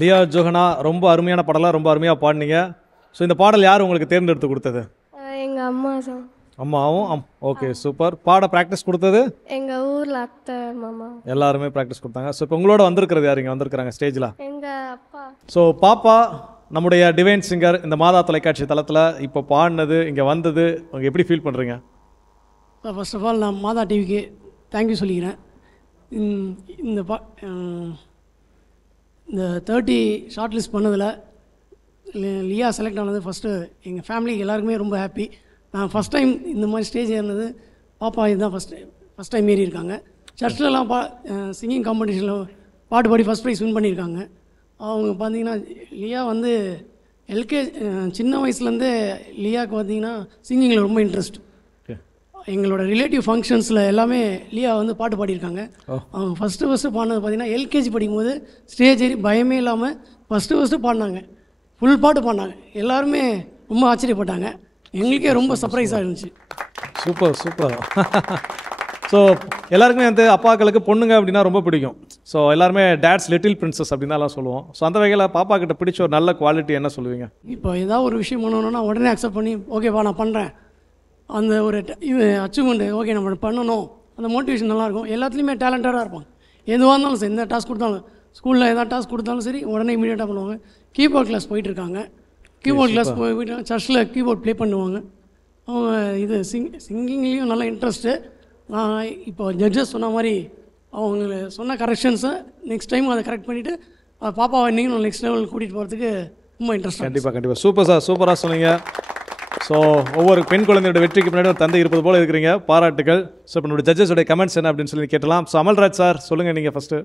லியா ஜோஹனா ரொம்ப அருமையான பாடலாம், ரொம்ப அருமையாக பாடினீங்க. ஸோ இந்த பாடல் யார் உங்களுக்கு தேர்ந்தெடுத்து கொடுத்தது? எங்கள் அம்மா தான். அம்மாவும். Okay, super. பாட ப்ராக்டிஸ் கொடுத்தது எங்கள் ஊரில் அத்தை மாமா எல்லாருமே ப்ராக்டிஸ் கொடுத்தாங்க. ஸோ இப்போ உங்களோட வந்திருக்கிறது யார் இங்கே வந்திருக்கிறாங்க ஸ்டேஜில்? எங்கள் அப்பா. ஸோ பாப்பா நம்முடைய டிவைன் சிங்கர் இந்த மாதா தொலைக்காட்சி தளத்தில் இப்போ பாடினது, இங்கே வந்தது, அவங்க எப்படி ஃபீல் பண்ணுறீங்க? ஃபர்ஸ்ட் ஆஃப் ஆல் நான் மாதா டிவிக்கு தேங்க்யூ சொல்லிக்கிறேன். இந்த இந்த 30 ஷார்ட் லிஸ்ட் பண்ணதில் லியா செலக்ட் ஆனது ஃபஸ்ட்டு எங்கள் ஃபேமிலிக்கு எல்லாருக்குமே ரொம்ப ஹாப்பி. நான் ஃபஸ்ட் டைம் இந்த மாதிரி ஸ்டேஜ் ஏறினது பாப்பா இதுதான் ஃபஸ்ட் டைம் ஏறி இருக்காங்க. சர்ச்சிலலாம் சிங்கிங் காம்படிஷனில் பாட்டு பாடி ஃபஸ்ட் ப்ரைஸ் வின் பண்ணியிருக்காங்க. அவங்க பார்த்தீங்கன்னா லியா வந்து சின்ன வயசுலேருந்தே லியாவுக்கு பார்த்தீங்கன்னா சிங்கிங்கில் ரொம்ப இன்ட்ரெஸ்ட். எங்களோட ரிலேட்டிவ் ஃபங்க்ஷன்ஸில் எல்லாமே லியா வந்து பாட்டு பாடியிருக்காங்க. அவங்க ஃபஸ்ட்டு பாடினது பார்த்தீங்கன்னா எல்கேஜி படிக்கும்போது ஸ்டேஜ் ஏறி பயமே இல்லாமல் ஃபஸ்ட்டு பாடினாங்க. ஃபுல் பாட்டு பாடினாங்க. எல்லாருமே ரொம்ப ஆச்சரியப்பட்டாங்க. எங்களுக்கே ரொம்ப சர்ப்ரைஸாக இருந்துச்சு. Super super. ஸோ எல்லாருக்குமே வந்து அப்பாக்களுக்கு பொண்ணுங்க அப்படின்னா ரொம்ப பிடிக்கும். ஸோ எல்லாருமே டேட்ஸ் லிட்டில் பிரின்சஸ் அப்படின்னு தான் எல்லாம் சொல்லுவோம். ஸோ அந்த வகையில் பாப்பா கிட்ட பிடிச்ச ஒரு நல்ல குவாலிட்டி என்ன சொல்லுவீங்க? இப்போ ஏதாவது ஒரு விஷயம் பண்ணணும்னா உடனே அக்செப்ட் பண்ணி ஓகேப்பா நான் பண்ணுறேன், அந்த ஒரு இது அச்சீவ்மெண்ட் ஓகே நம்ம பண்ணணும், அந்த மோட்டிவேஷன் நல்லாயிருக்கும். எல்லாத்துலேயுமே டேலண்டடாக இருப்பாங்க. எதுவாக இருந்தாலும் சரி, எந்த டாஸ்க் கொடுத்தாலும், ஸ்கூலில் எதாவது டாஸ்க் கொடுத்தாலும் சரி உடனே இமீடியட்டாக பண்ணுவாங்க. கீபோர்ட் கிளாஸ் போயிட்டுருக்காங்க. கீபோர்ட் கிளாஸ் போயிட்டு சர்ச்சில் கீபோர்ட் ப்ளே பண்ணுவாங்க. அவங்க இது சிங்கிங்லேயும் நல்ல இன்ட்ரெஸ்ட்டு. நான் இப்போ ஜட்ஜஸ் சொன்ன மாதிரி அவங்க சொன்ன கரெக்ஷன்ஸை நெக்ஸ்ட் டைம் அதை கரெக்ட் பண்ணிவிட்டு பாப்பாவை இன்றைக்கும் நெக்ஸ்ட் லெவல் கூட்டிகிட்டு போகிறதுக்கு ரொம்ப இன்ட்ரெஸ்ட். கண்டிப்பாக சூப்பர் சார், சூப்பராக சொன்னீங்க. ஸோ ஒவ்வொரு பெண் குழந்தையோட வெற்றிக்கு பின்னாடி ஒரு தந்தை இருப்பது போல் இருக்கிறீங்க. பாராட்டுகள். ஸோ இப்போ என்னோட ஜட்ஜஸோட கமெண்ட்ஸ் என்ன அப்படின்னு சொல்லி கேட்டலாம். ஸோ அமல்ராஜ் சார் சொல்லுங்கள் நீங்கள் ஃபஸ்ட்டு.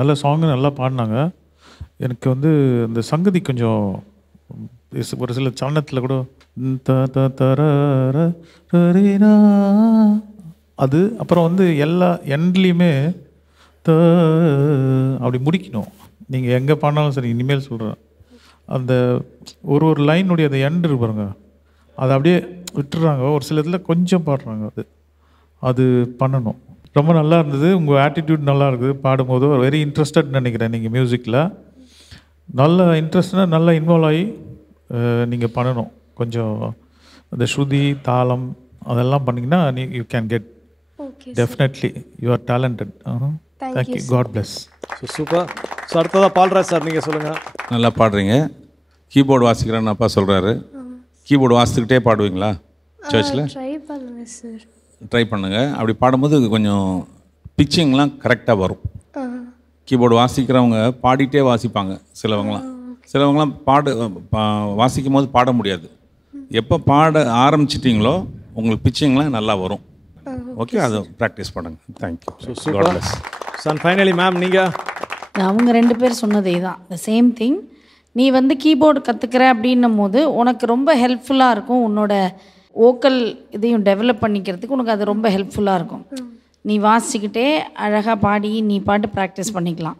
நல்ல சாங்கு நல்லா பாடினாங்க. எனக்கு வந்து இந்த சங்கதி கொஞ்சம் ஒரு சில சரணத்தில் கூட அது, அப்புறம் வந்து எல்லா எண்ட்லேயுமே அப்படி முடிக்கணும். நீங்கள் எங்கே பாடினாலும் சரி, இனிமேல் சொல்கிறேன், அந்த ஒரு லைனுடைய அந்த எண்ட் இருப்பாருங்க, அதை அப்படியே விட்டுறாங்க. ஒரு சில இதில் கொஞ்சம் பாடுறாங்க, அது பண்ணணும். ரொம்ப நல்லா இருந்தது. உங்கள் ஆட்டிடியூட் நல்லா இருக்குது. பாடும்போது வெரி இன்ட்ரெஸ்டட் நினைக்கிறேன். நீங்கள் மியூசிக்கில் நல்ல இன்ட்ரெஸ்ட்னா நல்லா இன்வால்வ் ஆகி நீங்கள் பண்ணணும். கொஞ்சம் அந்த ஸ்ருதி தாளம் அதெல்லாம் பண்ணிங்கன்னா you can get definitely you are talented. Thank you. God bless. Super. So அடுத்ததாக பால்ராஜ் சார் நீங்கள் சொல்லுங்கள். நல்லா பாடுறீங்க. கீபோர்டு வாசிக்கிறேன்னு அப்பா சொல்கிறாரு. கீபோர்டு வாசித்துக்கிட்டே பாடுவீங்களா சர்ச்சில்? ட்ரை பண்ணுவேன் சார். ட்ரை பண்ணுங்கள். அப்படி பாடும்போது கொஞ்சம் பிச்சிங்லாம் கரெக்டாக வரும். கீபோர்டு வாசிக்கிறவங்க பாடிட்டே வாசிப்பாங்க. சிலவங்களாம் வாசிக்கும் போது பாட முடியாது. எப்போ பாட ஆரம்பிச்சிட்டிங்களோ உங்களுக்கு பிச்சிங்லாம் நல்லா வரும். ஓகே, அதை ப்ராக்டிஸ் பண்ணுங்கள். Thank you. Super. Sir finally ma'am நீங்கள். அவங்க 2 பேர் சொன்னதே தான், த சேம் திங். நீ வந்து கீபோர்டு கற்றுக்கிற அப்படின்னும் போது உனக்கு ரொம்ப ஹெல்ப்ஃபுல்லாக இருக்கும். உன்னோட வோக்கல் இதையும் டெவலப் பண்ணிக்கிறதுக்கு உனக்கு அது ரொம்ப ஹெல்ப்ஃபுல்லாக இருக்கும். நீ வாசிக்கிட்டே அழகாக பாடி நீ பாட்டு ப்ராக்டிஸ் பண்ணிக்கலாம்.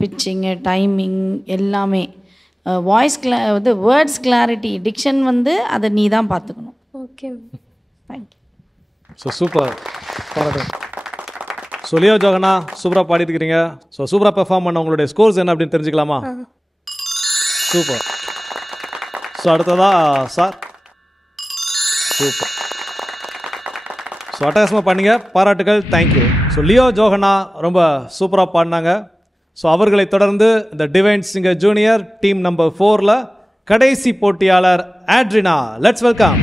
பிச்சிங்கு, டைமிங் எல்லாமே, வாய்ஸ் வந்து வேர்ட்ஸ் கிளாரிட்டி, டிக்ஷன் வந்து அதை நீ தான் பார்த்துக்கணும். Okay, thank you. So super. So Leah Johanna சூப்பராக பாடிட்டுருக்கிறீங்க. ஸோ சூப்பராக பெர்ஃபார்ம் பண்ண உங்களுடைய ஸ்கோர்ஸ் என்ன அப்படின்னு தெரிஞ்சுக்கலாமா? சூப்பர். ஸோ அடுத்ததா சார். சூப்பர். ஸோ அட்டகாசமாக பண்ணீங்க. பாராட்டுகள். தேங்க்யூ. ஸோ லியோ ஜோஹனா ரொம்ப சூப்பராக பாடினாங்க. ஸோ அவர்களை தொடர்ந்து இந்த divine singer junior team number 4ல் கடைசி போட்டியாளர் Adrina. Let's welcome.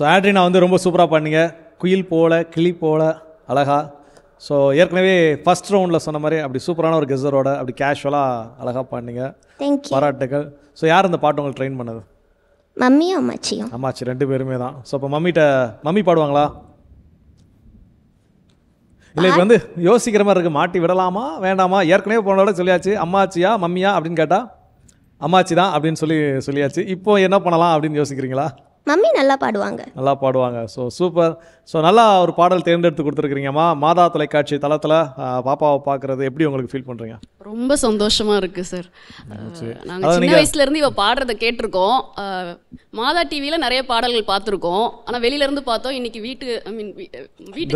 So Adrina வந்து ரொம்ப சூப்பராக பண்ணீங்க, குயில் போல கிளி போல அழகா. ஸோ ஏற்கனவே ஃபர்ஸ்ட் ரவுண்டில் சொன்ன மாதிரி அப்படி சூப்பரான ஒரு கெஸரோட அப்படி கேஷுவலாக அழகாக பாடினீங்க. பாராட்டுகள். ஸோ யார் இந்த பாட்டு உங்களுக்கு ட்ரெயின் பண்ணது? மம்மியும் அம்மாச்சியும். அம்மாச்சி 2 பேருமே தான். ஸோ இப்போ மம்மி பாடுவாங்களா? இல்லை இப்போ வந்து யோசிக்கிற மாதிரி இருக்குது, மாட்டி விடலாமா வேண்டாமா? ஏற்கனவே போனோட சொல்லியாச்சு அம்மாச்சியா மம்மியா அப்படின்னு கேட்டால் அம்மாச்சி தான் அப்படின்னு சொல்லியாச்சு. இப்போ என்ன பண்ணலாம் அப்படின்னு யோசிக்கிறீங்களா? மம்மி நல்லா பாடுவாங்க. நல்லா பாடுவாங்க. So super. ஸோ நல்லா ஒரு பாடல் தேர்ந்தெடுத்து கொடுத்துருக்குறீங்கம்மா. மாதா தொலைக்காட்சி தளத்தில் பாப்பாவை பார்க்குறது எப்படி உங்களுக்கு ஃபீல் பண்ணுறீங்க? ரொம்ப சந்தோஷமாக இருக்குது சார். நாங்கள் சின்ன வயசுலேருந்து இவ பாடுறதை கேட்டிருக்கோம். மாதா டிவியில் நிறைய பாடல்கள் பார்த்துருக்கோம். ஆனால் வெளியிலேருந்து பார்த்தோம். இன்னைக்கு வீட்டுக்கு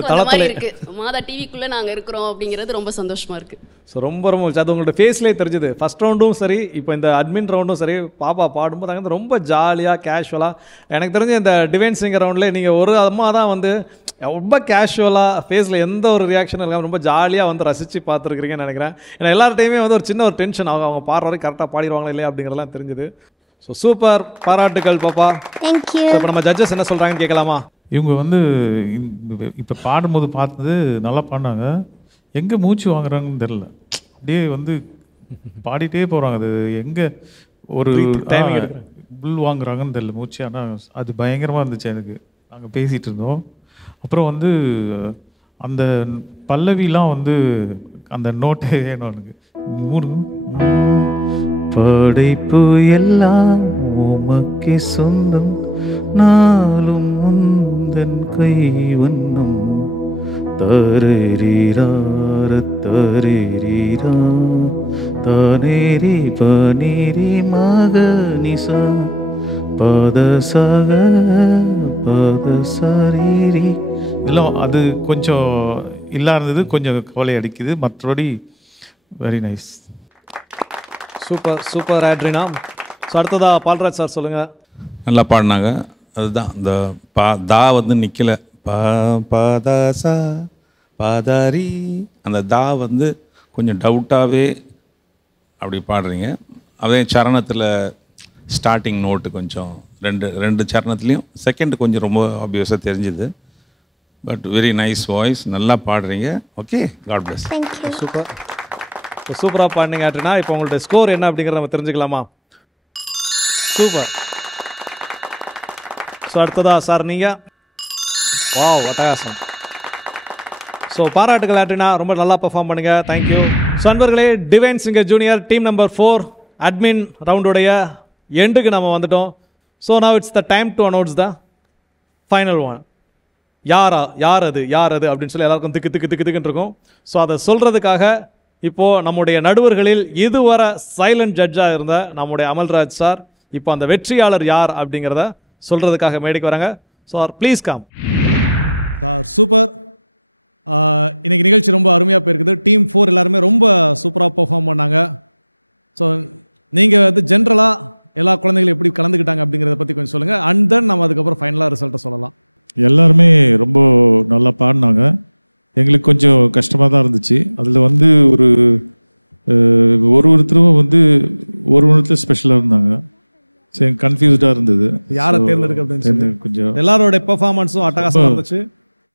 வந்த மாதிரி இருக்குது. மாதா டிவிக்குள்ளே நாங்கள் இருக்கிறோம் அப்படிங்கிறது ரொம்ப சந்தோஷமாக இருக்குது. ஸோ ரொம்ப அது உங்களோட ஃபேஸ்லேயே தெரிஞ்சுது. ஃபஸ்ட் ரவுண்டும் சரி, இப்போ இந்த அட்மின் ரவுண்டும் சரி, பாப்பா பாடும்போது அங்கே வந்து ரொம்ப ஜாலியாக கேஷுவலாக. எனக்கு தெரிஞ்ச இந்த டிவைன் சிங்கர் ரவுண்டில் நீங்கள் ஒரு அம்மா தான் வந்து ரொம்ப கேஷுவலாக ஃபேஸில் எந்த ஒரு ரியாக்ஷனும் இல்லாமல் ரொம்ப ஜாலியாக வந்து ரசித்து பார்த்துருக்குறீங்கன்னு நினைக்கிறேன். ஏன்னா எல்லார்ட்டையுமே வந்து ஒரு சின்ன ஒரு டென்ஷன் அவங்க பாடுற வரைக்கும் கரெக்டாக பாடிடுவாங்களா இல்லையா அப்படிங்கிறதெல்லாம் தெரிஞ்சுது. ஸோ சூப்பர், பாராட்டுகள் பாப்பா. தேங்க்யூ. இப்போ நம்ம ஜட்ஜஸ் என்ன சொல்கிறாங்கன்னு கேட்கலாமா? இவங்க வந்து இப்போ பாடும்போது பார்த்தது நல்லா பாடினாங்க. எங்கே மூச்சு வாங்குறாங்கன்னு தெரில, அப்படியே வந்து பாடிட்டே போகிறாங்க. அது எங்கே ஒரு புல் வாங்குறாங்கன்னு தெரியல மூச்சு. ஆனால் அது பயங்கரமாக இருந்துச்சு எனக்கு. நாங்கள் பேசிகிட்டு இருந்தோம். அப்புறம் வந்து அந்த பல்லவிலாம் வந்து அந்த நோட்டே வேணும் எனக்கு. படைப்பு எல்லாம் உமக்கே சொந்தம், நாளும் முந்தன் கை வண்ணம், தரீரார தரீரா தனேரி பனீரி மகனிசா பதசக பதசரீரி. இதெல்லாம் அது கொஞ்சம் இல்லா இருந்தது, கொஞ்சம் கவலை அடிக்குது. மற்றபடி வெரி நைஸ். சூப்பர் ஆட்ரினா. ஸோ அடுத்ததா பால்ராஜ் சார் சொல்லுங்கள். நல்லா பாடினாங்க. அதுதான் இந்த தா வந்து நிற்கலை. பதசா பதாரி அந்த தா வந்து கொஞ்சம் டவுட்டாகவே அப்படி பாடுறீங்க. அதே சரணத்தில் ஸ்டார்டிங் நோட்டு கொஞ்சம் ரெண்டு சரணத்துலேயும் செகண்ட் கொஞ்சம் ரொம்ப ஆப்வியஸாக தெரிஞ்சுது. பட் வெரி நைஸ் வாய்ஸ், நல்லா பாடுறீங்க. Okay, God bless. சூப்பர். சூப்பராக பாடினீங்க ஆட்ரினா. இப்போ உங்களுடைய ஸ்கோர் என்ன அப்படிங்கிறத நம்ம தெரிஞ்சுக்கலாமா? சூப்பர். ஸோ அடுத்ததா சார் நீங்கள். வாவ், அட்டகாசம். ஸோ பாராட்டுகள் ஆட்ரினா, ரொம்ப நல்லா பெர்ஃபார்ம் பண்ணுங்கள். தேங்க்யூ. ஸோ அன்பர்களே, divine singer junior team number 4 admin ரவுண்டுடைய எண்டுக்கு நம்ம வந்துட்டோம். So now it's the time to announce the final one. யார் அது அப்படின்னு சொல்லி எல்லாருக்கும் திக்குன்னு இருக்கும். ஸோ அதை சொல்கிறதுக்காக இப்போது நம்முடைய நடுவர்களில் இதுவரை சைலண்ட் ஜட்ஜாக இருந்த நம்முடைய அமல்ராஜ் சார் இப்போ அந்த வெற்றியாளர் யார் அப்படிங்கிறத சொல்கிறதுக்காக மேடைக்கு வராங்க. Sir please come. Sir super. இன்றைக்கி நிகழ்ச்சி ரொம்ப அருமையாக போயிருக்குது. டீம் 4 எல்லாருமே ரொம்ப சூப்பராக பெர்ஃபார்ம் பண்ணாங்க. ஸோ நீங்கள் வந்து ஜென்ரலாக எல்லா குழந்தைகளும் எப்படி கலந்துக்கிட்டாங்க அப்படிங்கிறத பற்றி கொஞ்சம் சொல்லுங்கள். அண்ட் தென் நம்ம அதுக்கப்புறம் ஃபைனலாக ரிசல்ட்டை சொல்லலாம். எல்லாருமே ரொம்ப நல்லா பாடினாங்க. எங்களுக்கு கொஞ்சம் கஷ்டமாக தான் இருந்துச்சு. அதில் வந்து ஒருத்தரும் வந்து ஒருத்தர் ஸ்பெஷலாக இருந்தாங்க. ஸோ எனக்கு கன்ஃபியூஸ்டாக இருந்தது யாரை தேர்ந்தெடுக்க அப்படின்னு சொல்லி. கொஞ்சம் எல்லாரோட பெர்ஃபார்மன்ஸும் அட்டகாசமாக இருந்துச்சு.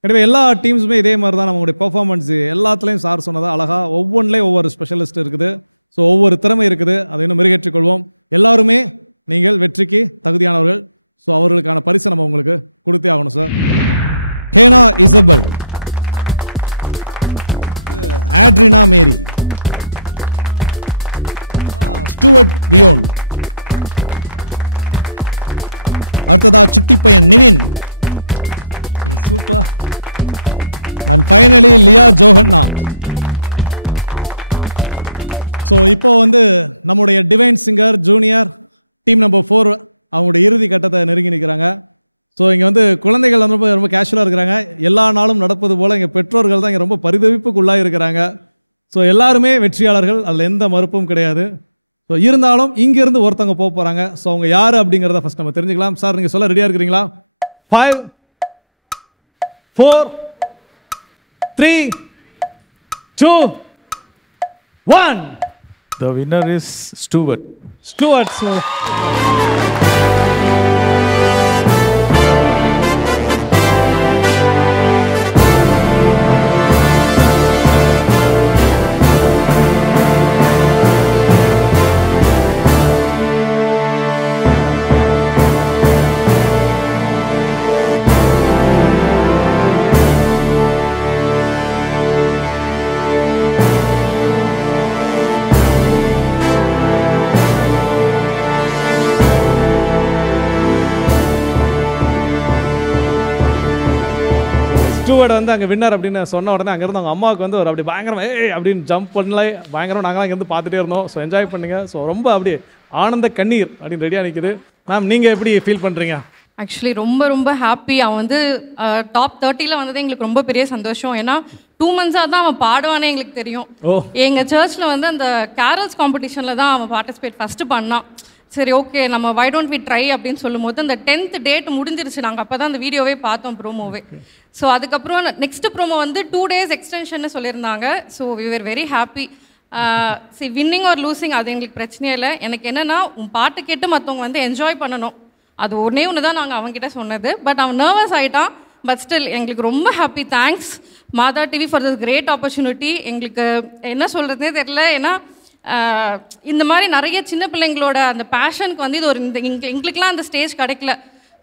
எனவே எல்லா டீம்ஸுமே இதே மாதிரி தான். நம்மளுடைய பெர்ஃபார்மன்ஸ் எல்லாத்துலேயும் சார் சொன்னதாக அழகாக ஒவ்வொன்றிலையும் ஒவ்வொரு ஸ்பெஷலிஸ்ட் இருக்குது. ஸோ ஒவ்வொரு திறமை இருக்குது. அதை இன்னும் மெருகேற்றிக்கொள்வோம். எல்லாருமே நீங்கள் வெற்றிக்கு தகுதியானவர்கள். ஸோ அவர்களுக்கான பரிசை நம்ம உங்களுக்கு கொடுத்தே ஆகணும் sir. Hannah Isabel, Adrina Mary, Stewart Vion, அடுத்ததா சுட்டி பையன் Nivin, super. And finally Leah Johanna. So இப்போ வந்து நம்முடைய divine singer junior team number 4 அவங்களுடைய இறுதி கட்டத்தை நெருங்கி நிற்கிறாங்க. ஸோ இங்கே வந்து குழந்தைகள் வந்து ரொம்ப கேஷுவலாக இருக்கிறாங்க. எல்லா நாளும் நடப்பது போல் இங்கே பெற்றோர்கள் தான் இங்கே ரொம்ப பரிதவிப்புக்குள்ளாக இருக்கிறாங்க. ஸோ எல்லாருமே வெற்றியாளர்கள், அதில் எந்த மறுப்பும் கிடையாது. ஸோ இருந்தாலும் இங்கேருந்து ஒருத்தவங்க போக போகிறாங்க. ஸோ அவங்க யார் அப்படிங்கிறத ஃபஸ்ட் நம்ம தெரிஞ்சுக்கலாம். சார் நீங்கள் சொல்ல ரெடியாக இருக்கிறீங்களா? 5 4 3 2 1. The winner is Stewart. Stewart வந்து அங்கே வின்னர் அப்படின்னு சொன்ன உடனே அங்கேருந்து அவங்க அம்மாவுக்கு வந்து ஒரு அப்படி பயங்கரமாக அப்படின்னு ஜம்ப் பண்ணல பயங்கரம் நாங்களாம் இங்கேருந்து பார்த்துட்டே இருந்தோம். ஸோ என்ஜாய் பண்ணுங்க. ஸோ ரொம்ப அப்படி ஆனந்த கண்ணீர் அப்படின்னு ரெடியாக நிற்குது. மேம் நீங்கள் எப்படி ஃபீல் பண்ணுறீங்க? ஆக்சுவலி ரொம்ப ரொம்ப ஹாப்பி. அவன் வந்து டாப் 30 வந்தது எங்களுக்கு ரொம்ப பெரிய சந்தோஷம். ஏன்னா 2 months தான் அவன் பாடுவானே எங்களுக்கு தெரியும். எங்கள் சர்ச்சில் வந்து அந்த கேரல்ஸ் காம்படிஷனில் தான் அவன் பார்ட்டிசிபேட் ஃபஸ்ட்டு பண்ணான். சரி ஓகே நம்ம வை டோன்ட் வி ட்ரை அப்படின்னு சொல்லும்போது அந்த 10th date முடிஞ்சிருச்சு. நாங்கள் அப்போ தான் அந்த வீடியோவே பார்த்தோம், ப்ரோமோவே. ஸோ அதுக்கப்புறம் நெக்ஸ்ட் ப்ரோமோ வந்து 2 days எக்ஸ்டென்ஷன் சொல்லியிருந்தாங்க. So we were very happy. சரி வின்னிங் ஆர் லூசிங் அது எங்களுக்கு பிரச்சனையே இல்லை. எனக்கு என்னென்னா உன் பாட்டு கேட்டு மற்றவங்க வந்து என்ஜாய் பண்ணணும், அது ஒன்றே ஒன்று தான் நாங்கள் அவங்ககிட்ட சொன்னது. பட் அவன் நர்வஸ் ஆகிட்டான். பட் ஸ்டில் எங்களுக்கு ரொம்ப happy. Thanks Madha TV for this great opportunity. எங்களுக்கு என்ன சொல்கிறதுனே தெரியல. ஏன்னா இந்த மாதிரி நிறைய சின்ன பிள்ளைங்களோட அந்த பேஷனுக்கு வந்து இது ஒரு எங்களுக்கெலாம் அந்த ஸ்டேஜ் கிடைக்கல.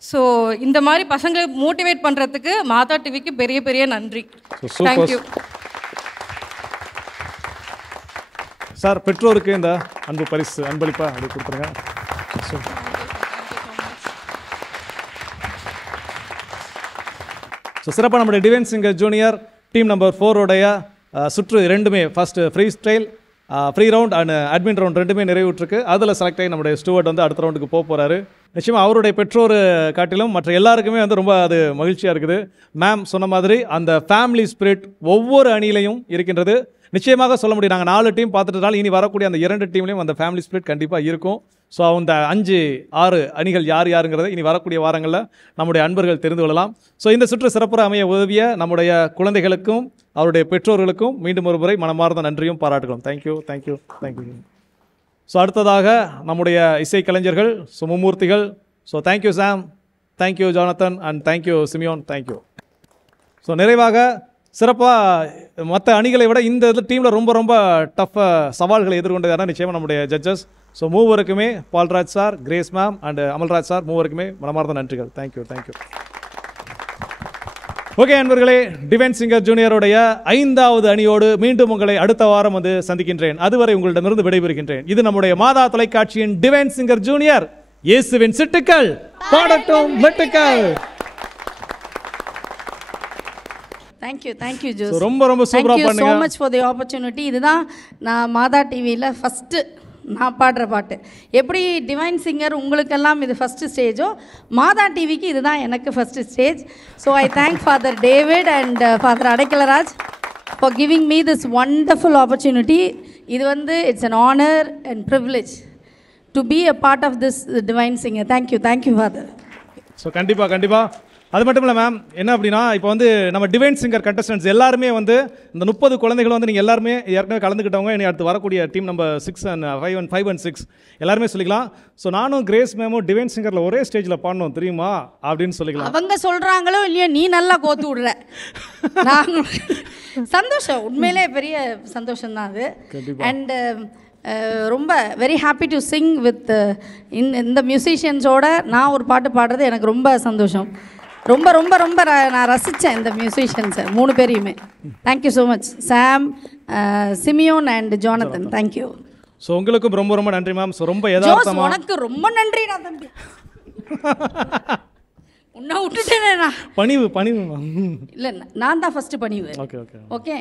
ஸோ இந்த மாதிரி பசங்களை மோட்டிவேட் பண்ணுறதுக்கு மாதா டிவிக்கு பெரிய பெரிய நன்றி. Thank you sir. பெற்றோருக்கு இந்த அன்பு பரிசு அன்பளிப்பாக அப்படி கொடுத்துருங்க. ஸோ சிறப்பாக நம்முடைய divine singer junior team number 4 சுற்று ரெண்டுமே first free style free round and admin round ரெண்டுமே நிறைவுற்றிருக்கு. அதில் செலக்ட் ஆகி நம்முடைய ஸ்டூவர்ட் வந்து அடுத்த ரவுண்டுக்கு போகிறாரு. நிச்சயமாக அவருடைய பெற்றோர் காட்டிலும் மற்ற எல்லாருக்குமே வந்து ரொம்ப அது மகிழ்ச்சியாக இருக்குது. மேம் சொன்ன மாதிரி அந்த ஃபேமிலி ஸ்பிரிட் ஒவ்வொரு அணியிலையும் இருக்கின்றது. நிச்சயமாக சொல்ல முடியும். நாங்கள் 4 டீம் பார்த்துட்டதால் இனி வரக்கூடிய அந்த 2 டீம்லேயும் அந்த ஃபேமிலி ஸ்பிரிட் கண்டிப்பாக இருக்கும். ஸோ அந்த 5-6 அணிகள் யார் யாருங்கிறத இனி வரக்கூடிய வாரங்களில் நம்முடைய அன்பர்கள் தெரிந்து கொள்ளலாம். ஸோ இந்த சுற்று சிறப்புற அமைய உதவிய நம்முடைய குழந்தைகளுக்கும் அவருடைய பெற்றோர்களுக்கும் மீண்டும் ஒரு முறை மனமார்ந்த நன்றியும் பாராட்டுகளும். Thank you thank you thank you. ஸோ அடுத்ததாக நம்முடைய இசைக்கலைஞர்கள் மும்மூர்த்திகள். So thank you Sam, thank you Jonathan and thank you Simeon, thank you. So நிறைவாக சிறப்பாக மற்ற அணிகளை விட இந்த டீமில் ரொம்ப ரொம்ப டஃப்பாக சவால்களை எதிர்கொண்டது நிச்சயமாக நம்முடைய ஜட்ஜஸ். ஸோ மூவருக்குமே Palraj sir, Grace ma'am and Amalraj sir மூவருக்குமே மனமார்ந்த நன்றிகள். Thank you thank you. ஓகே அன்பர்களே, டிவைன் சிங்கர் ஜூனியருடைய 5வது அணியோடு மீண்டும் உங்களை அடுத்த வாரம் வந்து சந்திக்கின்றேன். அதுவரை உங்களிடமிருந்து விடைபெறுகின்றேன். இது நம்முடைய மாதா தொலைக்காட்சியின் டிவைன் சிங்கர் ஜூனியர். இயேசுவின் சிட்டுக்கள் பாடட்டும் மெட்டுக்கள். Thank you Jose. ரொம்ப ரொம்ப சூப்பரா பண்ணுங்க. Thank you so much for the opportunity. இதுதான் நான் மாதா டிவியில் ஃபஸ்ட்டு நான் பாடுற பாட்டு. எப்படி டிவைன் சிங்கர் உங்களுக்கெல்லாம் இது ஃபஸ்ட்டு ஸ்டேஜோ, மாதா டிவிக்கு இதுதான் எனக்கு first stage. So I thank father David and father Adaikalaraj for giving me this wonderful opportunity. இது வந்து it's an honour and privilege to be a part of this divine singer. Thank you father. So கண்டிப்பாக அது மட்டும் இல்லை ma'am, என்ன அப்படின்னா இப்போ வந்து நம்ம டிவைன் சிங்கர் கண்டஸ்டன்ட்ஸ் எல்லாருமே வந்து இந்த 30 குழந்தைகள் வந்து நீங்கள் எல்லாருமே ஏற்கனவே கலந்துக்கிட்டவங்க. இனி அடுத்து வரக்கூடிய டீம் நம்பர் 6 and 5 and 6 எல்லாருமே சொல்லிக்கலாம். ஸோ நானும் கிரேஸ் மேமும் டிவைன் சிங்கரில் ஒரே ஸ்டேஜில் பாடணும் தெரியுமா அப்படின்னு சொல்லிக்கலாம். அவங்க சொல்கிறாங்களோ இல்லையோ நீ நல்லா கோத்து விடுற. நாங்கள் சந்தோஷம், உண்மையிலே பெரிய சந்தோஷம் தான் அது. அண்ட் ரொம்ப very happy to Singh with இந்த மியூசிஷியன்ஸோட நான் ஒரு பாட்டு பாடுறது எனக்கு ரொம்ப சந்தோஷம். ரொம்ப ரொம்ப ரொம்ப நான் ரசித்தேன் இந்த மியூசிஷியன்ஸை 3 பேரையுமே. Thank you so much Sam, Simeon and Jonathan. Thank you. So உங்களுக்கும் ரொம்ப ரொம்ப நன்றி மேம். ஸோ ரொம்ப யதார்த்தமா உனக்கு ரொம்ப நன்றி நான் தம்பி. உன்னை விட்டுட்டேனா? பணிவு இல்லை, நான் தான் ஃபஸ்ட்டு பணிவு. ஓகே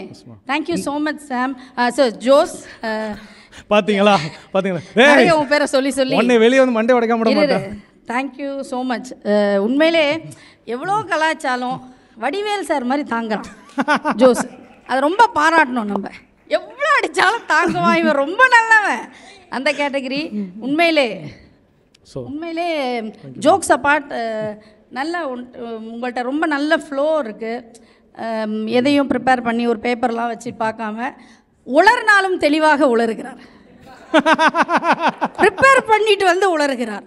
தேங்க்யூ ஸோ மச் சாம். சார் ஜோஸ் பார்த்தீங்களா உன் பேரை சொல்லி உன்னை வெளியே வந்து மண்டை உடைக்காம விட மாட்டேன். Thank you so much. உண்மையிலே எவ்வளோ கலாச்சாரம் வடிவேல் சார் மாதிரி தாங்குறான் ஜோஸ். அது ரொம்ப பாராட்டணும். நம்ம எவ்வளோ அடித்தாலும் தாங்குவான். இவன் ரொம்ப நல்லவன் அந்த கேட்டகரி. உண்மையிலே ஜோக்ஸ் அப்பார்ட் நல்ல உங்கள்கிட்ட ரொம்ப நல்ல ஃப்ளோ இருக்குது. எதையும் ப்ரிப்பேர் பண்ணி ஒரு பேப்பர்லாம் வச்சு பார்க்காம உளர்னாலும் தெளிவாக உளறுகிறார். ப்ரிப்பேர் பண்ணிட்டு வந்து உளறுகிறார்.